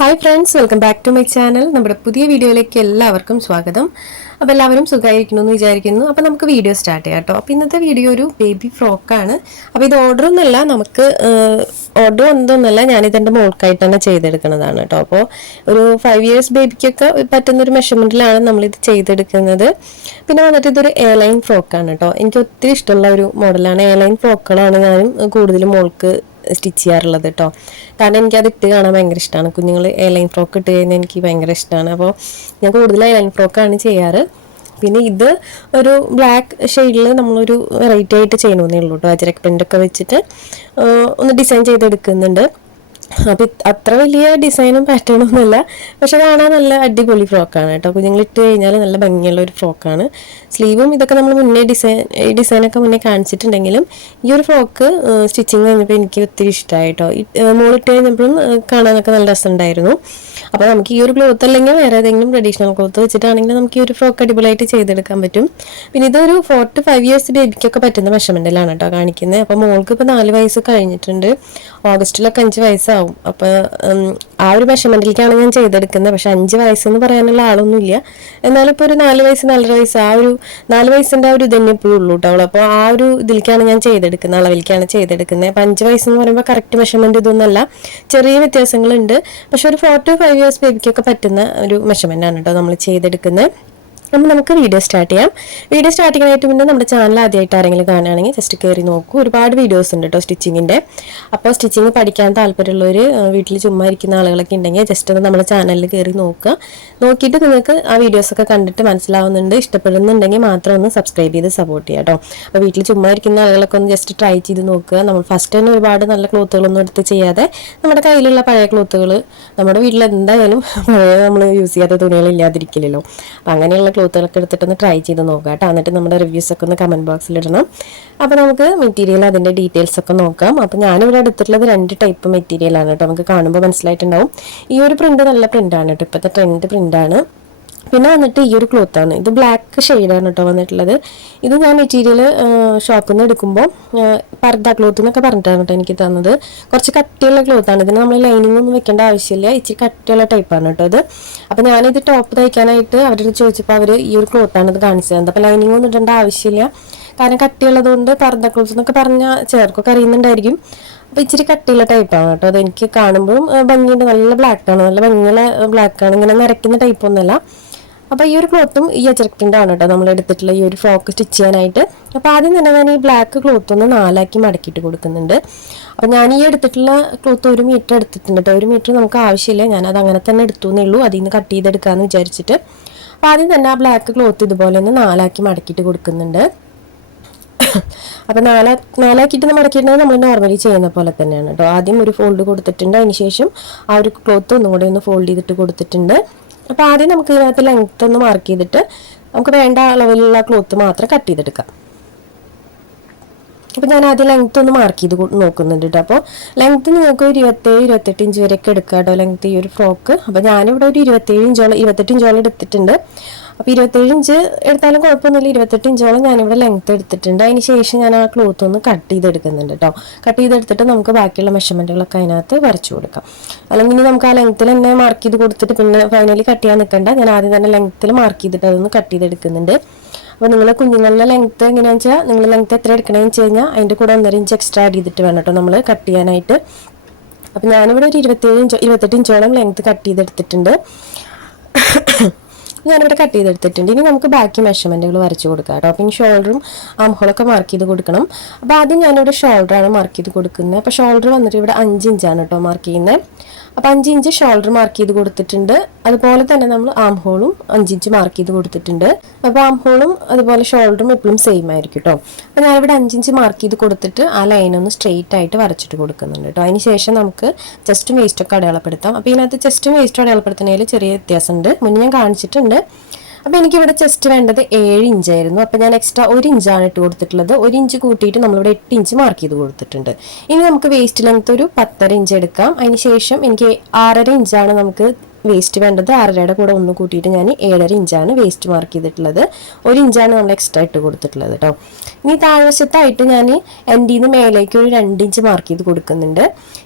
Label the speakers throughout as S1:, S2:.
S1: Hi friends welcome back to my channel നമ്മുടെ പുതിയ വീഡിയോയിലേക്ക് എല്ലാവർക്കും സ്വാഗതം. അപ്പോൾ എല്ലാവരും സുഖമായിരിക്കുന്നു എന്ന് വിചാരിക്കുന്നു. അപ്പോൾ നമുക്ക് വീഡിയോ സ്റ്റാർട്ട് ചെയ്യാം കേട്ടോ. അപ്പോൾ ഇന്നത്തെ വീഡിയോ ഒരു ബേബി ഫ്രോക്കാണ് അപ്പോൾ ഇത് ഓർഡർ ഒന്നുമല്ല നമുക്ക് ഓർഡർ ഒന്നൊന്നുമല്ല ഞാനിതെന്റെ മോൾക്കായിട്ട് തന്നെ ചെയ്തെടുക്കുന്നതാണ് കേട്ടോ. അപ്പോൾ ഒരു ഫൈവ് ഇയേഴ്സ് ബേബിക്കൊക്കെ പറ്റുന്ന ഒരു മെഷർമെന്റിലാണ് നമ്മളിത് ചെയ്തെടുക്കുന്നത്. പിന്നെ വന്നിട്ട് ഇതൊരു എയർലൈൻ ഫ്രോക്കാണ് കേട്ടോ. എനിക്ക് ഒത്തിരി ഇഷ്ടമുള്ള ഒരു മോഡലാണ് എയർലൈൻ ഫ്രോക്കുകളാണ് ഞാനും കൂടുതലും മോൾക്ക് സ്റ്റിച്ച് ചെയ്യാറുള്ളത് കേട്ടോ കാരണം എനിക്കത് ഇട്ട് കാണാൻ ഭയങ്കര ഇഷ്ടമാണ് കുഞ്ഞുങ്ങൾ എയർലൈൻ ഫ്രോക്ക് ഇട്ട് കഴിഞ്ഞാൽ എനിക്ക് ഭയങ്കര ഇഷ്ടമാണ് അപ്പോൾ ഞാൻ കൂടുതൽ എയർലൈൻ ഫ്രോക്കാണ് ചെയ്യാറ്. പിന്നെ ഇത് ഒരു ബ്ലാക്ക് ഷെയ്ഡിൽ നമ്മളൊരു വെറൈറ്റി ആയിട്ട് ചെയ്യണമെന്നേ ഉള്ളൂ കേട്ടോ അജരക് പ്രിന്റൊക്കെ വെച്ചിട്ട് ഒന്ന് ഡിസൈൻ ചെയ്തെടുക്കുന്നുണ്ട്. അപ്പം അത്ര വലിയ ഡിസൈനും പാറ്റേണും ഒന്നുമല്ല പക്ഷെ കാണാൻ നല്ല അടിപൊളി ഫ്രോക്കാണ് കേട്ടോ. കുഞ്ഞുങ്ങൾ ഇട്ട് കഴിഞ്ഞാൽ നല്ല ഭംഗിയുള്ള ഒരു ഫ്രോക്കാണ് സ്ലീവും ഇതൊക്കെ നമ്മൾ മുന്നേ ഡിസൈൻ ഈ ഡിസൈനൊക്കെ മുന്നേ കാണിച്ചിട്ടുണ്ടെങ്കിലും ഈ ഒരു ഫ്രോക്ക് സ്റ്റിച്ചിങ് കഴിഞ്ഞപ്പോൾ എനിക്ക് ഒത്തിരി ഇഷ്ടമായി കേട്ടോ. മോളിട്ട് കഴിഞ്ഞപ്പോഴും കാണാനൊക്കെ നല്ല രസമുണ്ടായിരുന്നു. അപ്പോൾ നമുക്ക് ഈ ഒരു ക്ലോത്ത് അല്ലെങ്കിൽ വേറെ ഏതെങ്കിലും ട്രഡീഷണൽ ക്ലോത്ത് വെച്ചിട്ടാണെങ്കിൽ നമുക്ക് ഈ ഒരു ഫ്രോക്ക് അടിപൊളിയായിട്ട് ചെയ്തെടുക്കാൻ പറ്റും. പിന്നെ ഇതൊരു ഫോർ ടു ഫൈവ് ഇയേഴ്സ് ബേബിക്കൊക്കെ പറ്റുന്ന മെഷർമെന്റിലാണ് കേട്ടോ കാണിക്കുന്നത് അപ്പോൾ മോൾക്ക് ഇപ്പോൾ നാല് വയസ്സ് കഴിഞ്ഞിട്ടുണ്ട്. ഓഗസ്റ്റിലൊക്കെ അഞ്ച് വയസ്സാവും. അപ്പോൾ ആ ഒരു മെഷർമെന്റിലേക്കാണ് ഞാൻ ചെയ്തെടുക്കുന്നത്. പക്ഷെ അഞ്ച് വയസ്സെന്ന് പറയാനുള്ള ആളൊന്നുമില്ല. എന്നാലും ഇപ്പോൾ ഒരു നാല് വയസ്സ് നാലര വയസ്സ് ആ ഒരു നാല് വയസ്സിന്റെ ആ ഒരു ഇത് തന്നെ ഇപ്പോഴും ഉള്ളൂ കേട്ടോ. അപ്പൊ അപ്പോൾ ആ ഒരു ഇതിലേക്കാണ് ഞാൻ ചെയ്തെടുക്കുന്നത്. അളവിലേക്കാണ് ചെയ്തെടുക്കുന്നത്. അപ്പോൾ അഞ്ച് വയസ്സെന്ന് പറയുമ്പോൾ കറക്റ്റ് മെഷർമെന്റ് ഇതൊന്നല്ല. ചെറിയ വ്യത്യാസങ്ങളുണ്ട്. പക്ഷെ ഒരു ഫോർ ടു ഫൈവ് ഇയേഴ്സ് ബേബിക്കൊക്കെ പറ്റുന്ന ഒരു മെഷർമെന്റ് ആണ് കേട്ടോ നമ്മൾ ചെയ്തെടുക്കുന്നത്. അപ്പോൾ നമുക്ക് വീഡിയോ സ്റ്റാർട്ട് ചെയ്യാം. വീഡിയോ സ്റ്റാർട്ട് ചെയ്യാനായിട്ട് മുന്നേ നമ്മുടെ ചാനൽ ആദ്യമായിട്ട് ആരെങ്കിലും കാണുകയാണെങ്കിൽ ജസ്റ്റ് കയറി നോക്കൂ. ഒരുപാട് വീഡിയോസ് ഉണ്ട് കേട്ടോ സ്റ്റിച്ചിങ്ങിന്റെ അപ്പോൾ സ്റ്റിച്ചിങ് പഠിക്കാൻ താല്പര്യമുള്ളവർ വീട്ടിൽ ചുമ്മാ ഇരിക്കുന്ന ആളുകളൊക്കെ ഉണ്ടെങ്കിൽ ജസ്റ്റ് ഒന്ന് നമ്മുടെ ചാനലിൽ കയറി നോക്കുക. നോക്കിയിട്ട് നിങ്ങൾക്ക് ആ വീഡിയോസൊക്കെ കണ്ടിട്ട് മനസ്സിലാവുന്നുണ്ട്. ഇഷ്ടപ്പെടുന്നുണ്ടെങ്കിൽ മാത്രം ഒന്ന് സബ്സ്ക്രൈബ് ചെയ്ത് സപ്പോർട്ട് ചെയ്യാം കേട്ടോ അപ്പോൾ വീട്ടിൽ ചുമ്മാ ഇരിക്കുന്ന ആളുകളൊക്കെ ഒന്ന് ജസ്റ്റ് ട്രൈ ചെയ്ത് നോക്കുക. നമ്മൾ ഫസ്റ്റ് തന്നെ ഒരുപാട് നല്ല ക്ലോത്തുകളൊന്നും എടുത്ത് ചെയ്യാതെ നമ്മുടെ കയ്യിലുള്ള പഴയ ക്ലോത്തുകൾ നമ്മുടെ വീട്ടിൽ എന്തായാലും നമ്മൾ യൂസ് ചെയ്യാത്ത തുണികൾ ഇല്ലാതിരിക്കില്ലല്ലോ. അപ്പം അങ്ങനെയുള്ള ക്ലോത്തുകളൊക്കെ എടുത്തിട്ടൊന്ന് ട്രൈ ചെയ്ത് നോക്കാം കേട്ടോ. എന്നിട്ട് നമ്മുടെ റിവ്യൂസ് ഒക്കെ ഒന്ന് കമന്റ് ബോക്സിൽ ഇടണം. അപ്പോൾ നമുക്ക് മെറ്റീരിയൽ അതിന്റെ ഡീറ്റെയിൽസ് ഒക്കെ നോക്കാം. അപ്പോൾ ഞാനിവിടെ എടുത്തിട്ടുള്ളത് രണ്ട് ടൈപ്പ് മെറ്റീരിയലാണ് കേട്ടോ. നമുക്ക് കാണുമ്പോൾ മനസ്സിലായിട്ടുണ്ടാവും. ഈ ഒരു പ്രിന്റ് നല്ല പ്രിന്റാണ് കേട്ടോ. ഇപ്പോഴത്തെ ട്രെൻഡ് പ്രിന്റാണ് പിന്നെ വന്നിട്ട് ഈ ഒരു ക്ലോത്ത് ആണ്. ഇത് ബ്ലാക്ക് ഷെയ്ഡാണ് കേട്ടോ വന്നിട്ടുള്ളത്. ഇത് ഞാൻ മെറ്റീരിയൽ ഷോപ്പിൽ നിന്ന് എടുക്കുമ്പോൾ പർദ്ദ ക്ലോത്ത് എന്നൊക്കെ പറഞ്ഞിട്ടാണ് കേട്ടോ എനിക്ക് തന്നത്. കുറച്ച് കട്ടിയുള്ള ക്ലോത്താണ് ഇതിന് നമ്മൾ ലൈനിങ് ഒന്നും വെക്കേണ്ട ആവശ്യമില്ല. ഇച്ചിരി കട്ടിയുള്ള ടൈപ്പാണ് കേട്ടോ ഇത്. അപ്പോൾ ഞാനിത് ടോപ്പ് തയ്ക്കാനായിട്ട് അവരോട് ചോദിച്ചപ്പോൾ അവർ ഈ ഒരു ക്ലോത്താണ് ഇത് കാണിച്ചു തന്നത്. അപ്പോൾ ലൈനിങ് ഒന്നും ഇടേണ്ട ആവശ്യമില്ല. കാരണം കട്ടിയുള്ളത് കൊണ്ട് പർദ്ദ ക്ലോത്ത് എന്നൊക്കെ പറഞ്ഞാൽ ചേർക്കൊക്കെ അറിയുന്നുണ്ടായിരിക്കും. അപ്പോൾ ഇച്ചിരി കട്ടിയുള്ള ടൈപ്പാണ് കേട്ടോ അത് എനിക്ക് കാണുമ്പോഴും ഭംഗിയുണ്ട്. നല്ല ബ്ലാക്കാണ് നല്ല ഭംഗിയുള്ള ബ്ലാക്കാണ് ഇങ്ങനെ നിരക്കുന്ന ടൈപ്പ് ഒന്നുമല്ല. അപ്പോൾ ഈ ഒരു ക്ലോത്തും ഈ അച്ചറക്കിന്റെ ആണ് കേട്ടോ നമ്മൾ എടുത്തിട്ടുള്ള ഈ ഒരു ഫ്രോക്ക് സ്റ്റിച്ച് ചെയ്യാനായിട്ട്. അപ്പോൾ ആദ്യം തന്നെ ഞാൻ ഈ ബ്ലാക്ക് ക്ലോത്ത് ഒന്ന് നാലാക്കി മടക്കിയിട്ട് കൊടുക്കുന്നുണ്ട്. അപ്പോൾ ഞാൻ ഈ എടുത്തിട്ടുള്ള ക്ലോത്ത് ഒരു മീറ്റർ എടുത്തിട്ടുണ്ട് കേട്ടോ ഒരു മീറ്റർ നമുക്ക് ആവശ്യമില്ല. ഞാനത് അങ്ങനെ തന്നെ എടുത്തു എന്നേ ഉള്ളൂ അതിൽ നിന്ന് കട്ട് ചെയ്തെടുക്കാമെന്ന് വിചാരിച്ചിട്ട്. അപ്പോൾ ആദ്യം തന്നെ ആ ബ്ലാക്ക് ക്ലോത്ത് ഇതുപോലെ ഒന്ന് നാലാക്കി മടക്കിയിട്ട് കൊടുക്കുന്നുണ്ട്. അപ്പോൾ നാലാ നാലാക്കിയിട്ട് മടക്കിയിട്ടുണ്ടെങ്കിൽ നമ്മൾ നോർമലി ചെയ്യുന്ന പോലെ തന്നെയാണ് കേട്ടോ ആദ്യം ഒരു ഫോൾഡ് കൊടുത്തിട്ടുണ്ട്. അതിന് ശേഷം ആ ഒരു ക്ലോത്ത് ഒന്നും കൂടെ ഒന്ന് ഫോൾഡ് ചെയ്തിട്ട് കൊടുത്തിട്ടുണ്ട്. അപ്പോൾ ആദ്യം നമുക്ക് ഇതിനകത്ത് ലെങ്ത് ഒന്ന് മാർക്ക് ചെയ്തിട്ട് നമുക്ക് വേണ്ട അളവിലുള്ള ക്ലോത്ത് മാത്രം കട്ട് ചെയ്തെടുക്കാം. അപ്പോൾ ഞാൻ ആദ്യം ലെങ്ത്ത് ഒന്ന് മാർക്ക് ചെയ്ത് നോക്കുന്നുണ്ട് കേട്ടോ അപ്പോൾ ലെങ്ത്ത് നിങ്ങൾക്ക് ഒരു ഇരുപത്തേഴ് ഇരുപത്തെട്ട് ഇഞ്ച് വരെയൊക്കെ എടുക്കുക കേട്ടോ ലെങ്ത് ഈ ഒരു ഫ്രോക്ക് അപ്പോൾ ഞാനിവിടെ ഒരു ഇരുപത്തേഴ് ഇഞ്ചോളം ഇരുപത്തെട്ട് ഇഞ്ചോളം എടുത്തിട്ടുണ്ട്. അപ്പോൾ ഇരുപത്തേഴ് ഇഞ്ച് എടുത്താലും കുഴപ്പമൊന്നുമില്ല. ഇരുപത്തെട്ട് ഇഞ്ചോളം ഞാനിവിടെ ലെങ്ത് എടുത്തിട്ടുണ്ട്. അതിന് ശേഷം ഞാൻ ആ ക്ലോത്ത് ഒന്ന് കട്ട് ചെയ്തെടുക്കുന്നുണ്ട് കേട്ടോ കട്ട് ചെയ്തെടുത്തിട്ട് നമുക്ക് ബാക്കിയുള്ള മെഷർമെന്റുകളൊക്കെ അതിനകത്ത് വരച്ചു കൊടുക്കാം. അല്ലെങ്കിൽ ഇനി നമുക്ക് ആ ലെങ്ത്തിൽ തന്നെ മാർക്ക് ചെയ്ത് കൊടുത്തിട്ട് പിന്നെ ഫൈനലി കട്ട് ചെയ്യാൻ നിൽക്കണ്ട ഞാൻ ആദ്യം തന്നെ ലെങ്ത്തിൽ മാർക്ക് ചെയ്തിട്ട് അതൊന്ന് കട്ട് ചെയ്തെടുക്കുന്നുണ്ട്. അപ്പോൾ നിങ്ങൾ കുഞ്ഞുങ്ങളുടെ ലെങ്ത്ത് എങ്ങനെയാണെന്ന് വെച്ചാൽ നിങ്ങൾ ലെങ്ത്ത് എത്ര എടുക്കണമെന്ന് വെച്ച് കഴിഞ്ഞാൽ അതിന്റെ കൂടെ ഒന്നര ഇഞ്ച് എക്സ്ട്രാ ആഡ് ചെയ്തിട്ട് വേണം കേട്ടോ നമ്മൾ കട്ട് ചെയ്യാനായിട്ട്. അപ്പോൾ ഞാനിവിടെ ഒരു ഇരുപത്തേഴ് ഇഞ്ച് ഇരുപത്തെട്ട് ഇഞ്ചോളം ലെങ്ത്ത് കട്ട് ചെയ്തെടുത്തിട്ടുണ്ട്. ഞാനിവിടെ കട്ട് ചെയ്തെടുത്തിട്ടുണ്ട്. ഇനി നമുക്ക് ബാക്കി മെഷർമെന്റുകൾ വരച്ച് കൊടുക്കാം കേട്ടോ. അപ്പം ഷോൾഡറും ആംഹോളൊക്കെ മാർക്ക് ചെയ്ത് കൊടുക്കണം. അപ്പോൾ ആദ്യം ഞാനിവിടെ ഷോൾഡറാണ് മാർക്ക് ചെയ്ത് കൊടുക്കുന്നത്. അപ്പോൾ ഷോൾഡർ വന്നിട്ട് ഇവിടെ അഞ്ച് ഇഞ്ചാണ് കേട്ടോ മാർക്ക് ചെയ്യുന്നത്. അപ്പോൾ അഞ്ച് ഇഞ്ച് ഷോൾഡർ മാർക്ക് ചെയ്ത് കൊടുത്തിട്ടുണ്ട്. അതുപോലെ തന്നെ നമ്മൾ ആം ഹോളും അഞ്ച് ഇഞ്ച് മാർക്ക് ചെയ്ത് കൊടുത്തിട്ടുണ്ട്. അപ്പോൾ ആം ഹോളും അതുപോലെ ഷോൾഡറും എപ്പോഴും സെയിം ആയിരിക്കും കേട്ടോ അപ്പോൾ ഞാനിവിടെ അഞ്ച് ഇഞ്ച് മാർക്ക് ചെയ്ത് കൊടുത്തിട്ട് ആ ലൈൻ ഒന്ന് സ്ട്രെയിറ്റ് ആയിട്ട് വരച്ചിട്ട് കൊടുക്കുന്നുണ്ട് കേട്ടോ അതിന് ശേഷം നമുക്ക് ചെസ്റ്റും വേസ്റ്റൊക്കെ അടയാളപ്പെടുത്താം. അപ്പോൾ ഇതിനകത്ത് ചെസ്റ്റും വേസ്റ്റും അടയാളപ്പെടുത്തുന്നതിൽ ചെറിയ വ്യത്യാസമുണ്ട്. മുന്നേ ഞാൻ കാണിച്ചിട്ടുണ്ട്. അപ്പോൾ എനിക്കിവിടെ ചെസ്റ്റ് വേണ്ടത് ഏഴ് ഇഞ്ചായിരുന്നു അപ്പോൾ ഞാൻ എക്സ്ട്രാ ഒരു ഇഞ്ചാണ് ഇട്ട് കൊടുത്തിട്ടുള്ളത്. ഒരു ഇഞ്ച് കൂട്ടിയിട്ട് നമ്മളിവിടെ എട്ട് ഇഞ്ച് മാർക്ക് ചെയ്ത് കൊടുത്തിട്ടുണ്ട്. ഇനി നമുക്ക് വേസ്റ്റ് ലെങ്ത് ഒരു പത്തര ഇഞ്ച് എടുക്കാം. അതിന് ശേഷം എനിക്ക് ആറര ഇഞ്ചാണ് നമുക്ക് വേസ്റ്റ് വേണ്ടത്. ആറരയുടെ കൂടെ ഒന്ന് കൂട്ടിയിട്ട് ഞാൻ ഏഴര ഇഞ്ചാണ് വേസ്റ്റ് മാർക്ക് ചെയ്തിട്ടുള്ളത്. ഒരു ഇഞ്ചാണ് നമ്മൾ എക്സ്ട്രാ ഇട്ട് കൊടുത്തിട്ടുള്ളത് കേട്ടോ ഇനി താഴ്വശത്തായിട്ട് ഞാൻ എന്റെ നിന്ന് മേലേക്ക് ഒരു രണ്ട് ഇഞ്ച് മാർക്ക് ചെയ്ത് കൊടുക്കുന്നുണ്ട്.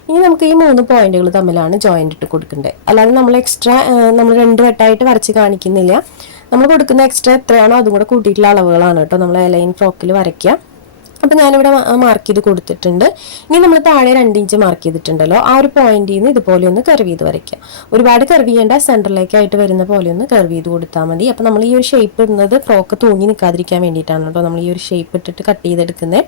S1: ഇനി നമുക്ക് ഈ മൂന്ന് പോയിന്റുകൾ തമ്മിലാണ് ജോയിന്റ് ഇട്ട് കൊടുക്കേണ്ടത് അല്ലാതെ നമ്മൾ എക്സ്ട്രാ നമ്മൾ രണ്ട് വട്ടമായിട്ട് വരച്ച് കാണിക്കുന്നില്ല. നമ്മൾ കൊടുക്കുന്ന എക്സ്ട്രാ എത്രയാണോ അതും കൂടെ കൂട്ടിയിട്ടുള്ള അളവുകളാണ് കേട്ടോ. നമ്മൾ ലൈൻ ഫ്രോക്കിൽ വരയ്ക്കുക. അപ്പം ഞാനിവിടെ മാർക്ക് ചെയ്ത് കൊടുത്തിട്ടുണ്ട്. ഇനി നമ്മൾ താഴെ രണ്ട് ഇഞ്ച് മാർക്ക് ചെയ്തിട്ടുണ്ടല്ലോ. ആ ഒരു പോയിന്റിൽ നിന്ന് ഇതുപോലെ ഒന്ന് കർവ് ചെയ്ത് വരയ്ക്കുക. ഒരുപാട് കർവ് ചെയ്യേണ്ട സെന്ററിലേക്കായിട്ട് വരുന്ന പോലെ ഒന്ന് കർവ് ചെയ്ത് കൊടുത്താൽ മതി. അപ്പം നമ്മൾ ഈ ഒരു ഷേപ്പ് ഇടുന്നത് ഫ്രോക്ക് തൂങ്ങി നിൽക്കാതിരിക്കാൻ വേണ്ടിയിട്ടാണ് കേട്ടോ നമ്മൾ ഈ ഒരു ഷേപ്പ് ഇട്ടിട്ട് കട്ട് ചെയ്തെടുക്കുന്നത്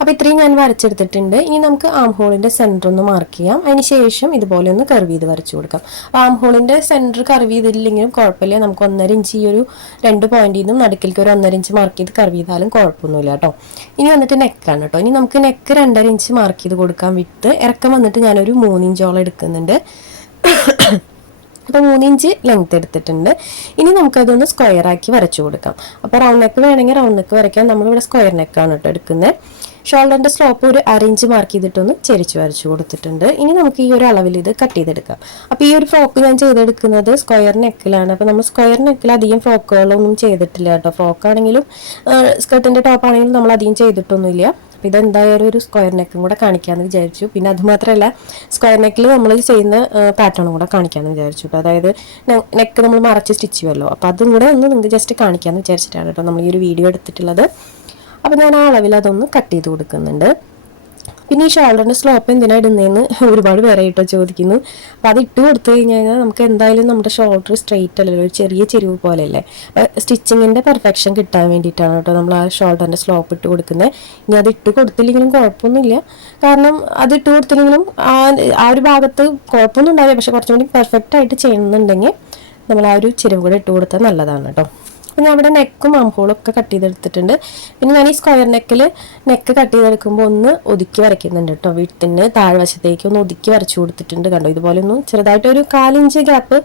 S1: അപ്പോൾ ഇത്രയും ഞാൻ വരച്ചെടുത്തിട്ടുണ്ട്. ഇനി നമുക്ക് ആം ഹോളിന്റെ സെന്റർ ഒന്ന് മാർക്ക് ചെയ്യാം. അതിന് ശേഷം ഇതുപോലെ ഒന്ന് കർവ് ചെയ്ത് വരച്ചു കൊടുക്കാം. ആം ഹോളിന്റെ സെന്റർ കർവ് ചെയ്തില്ലെങ്കിലും കുഴപ്പമില്ല. നമുക്ക് ഒന്നര ഇഞ്ച് ഈ ഒരു രണ്ട് പോയിന്റിൽ നിന്നും നടുക്കിലേക്ക് ഒരു ഒന്നര ഇഞ്ച് മാർക്ക് ചെയ്ത് കർവ് ചെയ്താലും കുഴപ്പമൊന്നുമില്ല കേട്ടോ. ഇനി വന്നിട്ട് നെക്കാണ് കേട്ടോ. ഇനി നമുക്ക് നെക്ക് രണ്ടര ഇഞ്ച് മാർക്ക് ചെയ്ത് കൊടുക്കാൻ വിട്ട് ഇറക്കം വന്നിട്ട് ഞാനൊരു മൂന്നിഞ്ചോളം എടുക്കുന്നുണ്ട്. അപ്പോൾ മൂന്നിഞ്ച് ലെങ്ത് എടുത്തിട്ടുണ്ട്. ഇനി നമുക്കതൊന്ന് സ്ക്വയറാക്കി വരച്ചു കൊടുക്കാം. അപ്പോൾ റൗണ്ട് നെക്ക് വേണമെങ്കിൽ റൗണ്ട് നെക്ക് വരയ്ക്കാൻ നമ്മളിവിടെ സ്ക്വയർ നെക്കാണ് കേട്ടോ എടുക്കുന്നത്. ഷോൾഡറിന്റെ സ്ലോപ്പ് ഒരു അറേഞ്ച് മാർക്ക് ചെയ്തിട്ടൊന്ന് ചെരിച്ച് വരച്ചു കൊടുത്തിട്ടുണ്ട്. ഇനി നമുക്ക് ഈ ഒരു അളവിൽ ഇത് കട്ട് ചെയ്തെടുക്കാം. അപ്പോൾ ഈ ഒരു ഫ്രോക്ക് ഞാൻ ചെയ്തെടുക്കുന്നത് സ്ക്വയർ നെക്കിലാണ് അപ്പോൾ നമ്മൾ സ്ക്വയർ നെക്കിൽ അധികം ഫ്രോക്കുകളൊന്നും ചെയ്തിട്ടില്ല കേട്ടോ. ഫ്രോക്കാണെങ്കിലും സ്കർട്ടിന്റെ ടോപ്പ് ആണെങ്കിലും നമ്മൾ അധികം ചെയ്തിട്ടൊന്നുമില്ല. അപ്പോൾ ഇതെന്തായാലും ഒരു സ്ക്വയർ നെക്കും കൂടെ കാണിക്കാമെന്ന് വിചാരിച്ചു. പിന്നെ അത് മാത്രമല്ല സ്ക്വയർ നെക്കിൽ നമ്മൾ ചെയ്യുന്ന പാറ്റേണും കൂടെ കാണിക്കാമെന്ന് വിചാരിച്ചു കേട്ടോ. അതായത് നെക്ക് നമ്മൾ മറച്ച് സ്റ്റിച്ച് ചെയ്യുമല്ലോ അപ്പോൾ അതും കൂടെ ഒന്ന് നിങ്ങൾക്ക് ജസ്റ്റ് കാണിക്കാമെന്ന് വിചാരിച്ചിട്ടാണ് കേട്ടോ നമ്മൾ ഈ ഒരു വീഡിയോ എടുത്തിട്ടുള്ളത്. അപ്പോൾ ഞാൻ ആ അളവിൽ അതൊന്ന് കട്ട് ചെയ്ത് കൊടുക്കുന്നുണ്ട്. പിന്നെ ഈ ഷോൾഡറിന്റെ സ്ലോപ്പ് എന്തിനാണ് ഇടുന്നതെന്ന് ഒരുപാട് പേരെ ഇട്ടോ ചോദിക്കുന്നു. അപ്പോൾ അത് ഇട്ട് കൊടുത്തു കഴിഞ്ഞ് കഴിഞ്ഞാൽ നമുക്ക് എന്തായാലും നമ്മുടെ ഷോൾഡർ സ്ട്രെയിറ്റ് അല്ലല്ലോ ഒരു ചെറിയ ചെരിവ് പോലെയല്ലേ. അപ്പോൾ സ്റ്റിച്ചിങ്ങിന്റെ പെർഫെക്ഷൻ കിട്ടാൻ വേണ്ടിയിട്ടാണ് കേട്ടോ നമ്മൾ ആ ഷോൾഡറിന്റെ സ്ലോപ്പ് ഇട്ട് കൊടുക്കുന്നത് ഇനി അത് ഇട്ട് കൊടുത്തില്ലെങ്കിലും കുഴപ്പമൊന്നുമില്ല. കാരണം അത് ഇട്ട് കൊടുത്തില്ലെങ്കിലും ആ ആ ഒരു ഭാഗത്ത് കുഴപ്പമൊന്നും ഉണ്ടാവില്ല. പക്ഷെ കുറച്ചും കൂടി പെർഫെക്റ്റ് ആയിട്ട് ചെയ്യണമെന്നുണ്ടെങ്കിൽ നമ്മൾ ആ ഒരു ചെരുവ് കൂടെ ഇട്ട് കൊടുത്താൽ നല്ലതാണ് കേട്ടോ. അപ്പം ഞാൻ ഇവിടെ നെക്കും ആംഹോളും ഒക്കെ കട്ട് ചെയ്തെടുത്തിട്ടുണ്ട്. പിന്നെ ഞാൻ ഈ സ്ക്വയർ നെക്കിൽ നെക്ക് കട്ട് ചെയ്തെടുക്കുമ്പോൾ ഒന്ന് ഒതുക്കി വരയ്ക്കുന്നുണ്ട് കേട്ടോ വീട്ടിന് താഴ്വശത്തേക്ക് ഒന്ന് ഒതുക്കി വരച്ചു കൊടുത്തിട്ടുണ്ട് കണ്ടോ? ഇതുപോലെ ഒന്ന് ചെറുതായിട്ട് ഒരു കാലിഞ്ച് ഗ്യാപ്പ്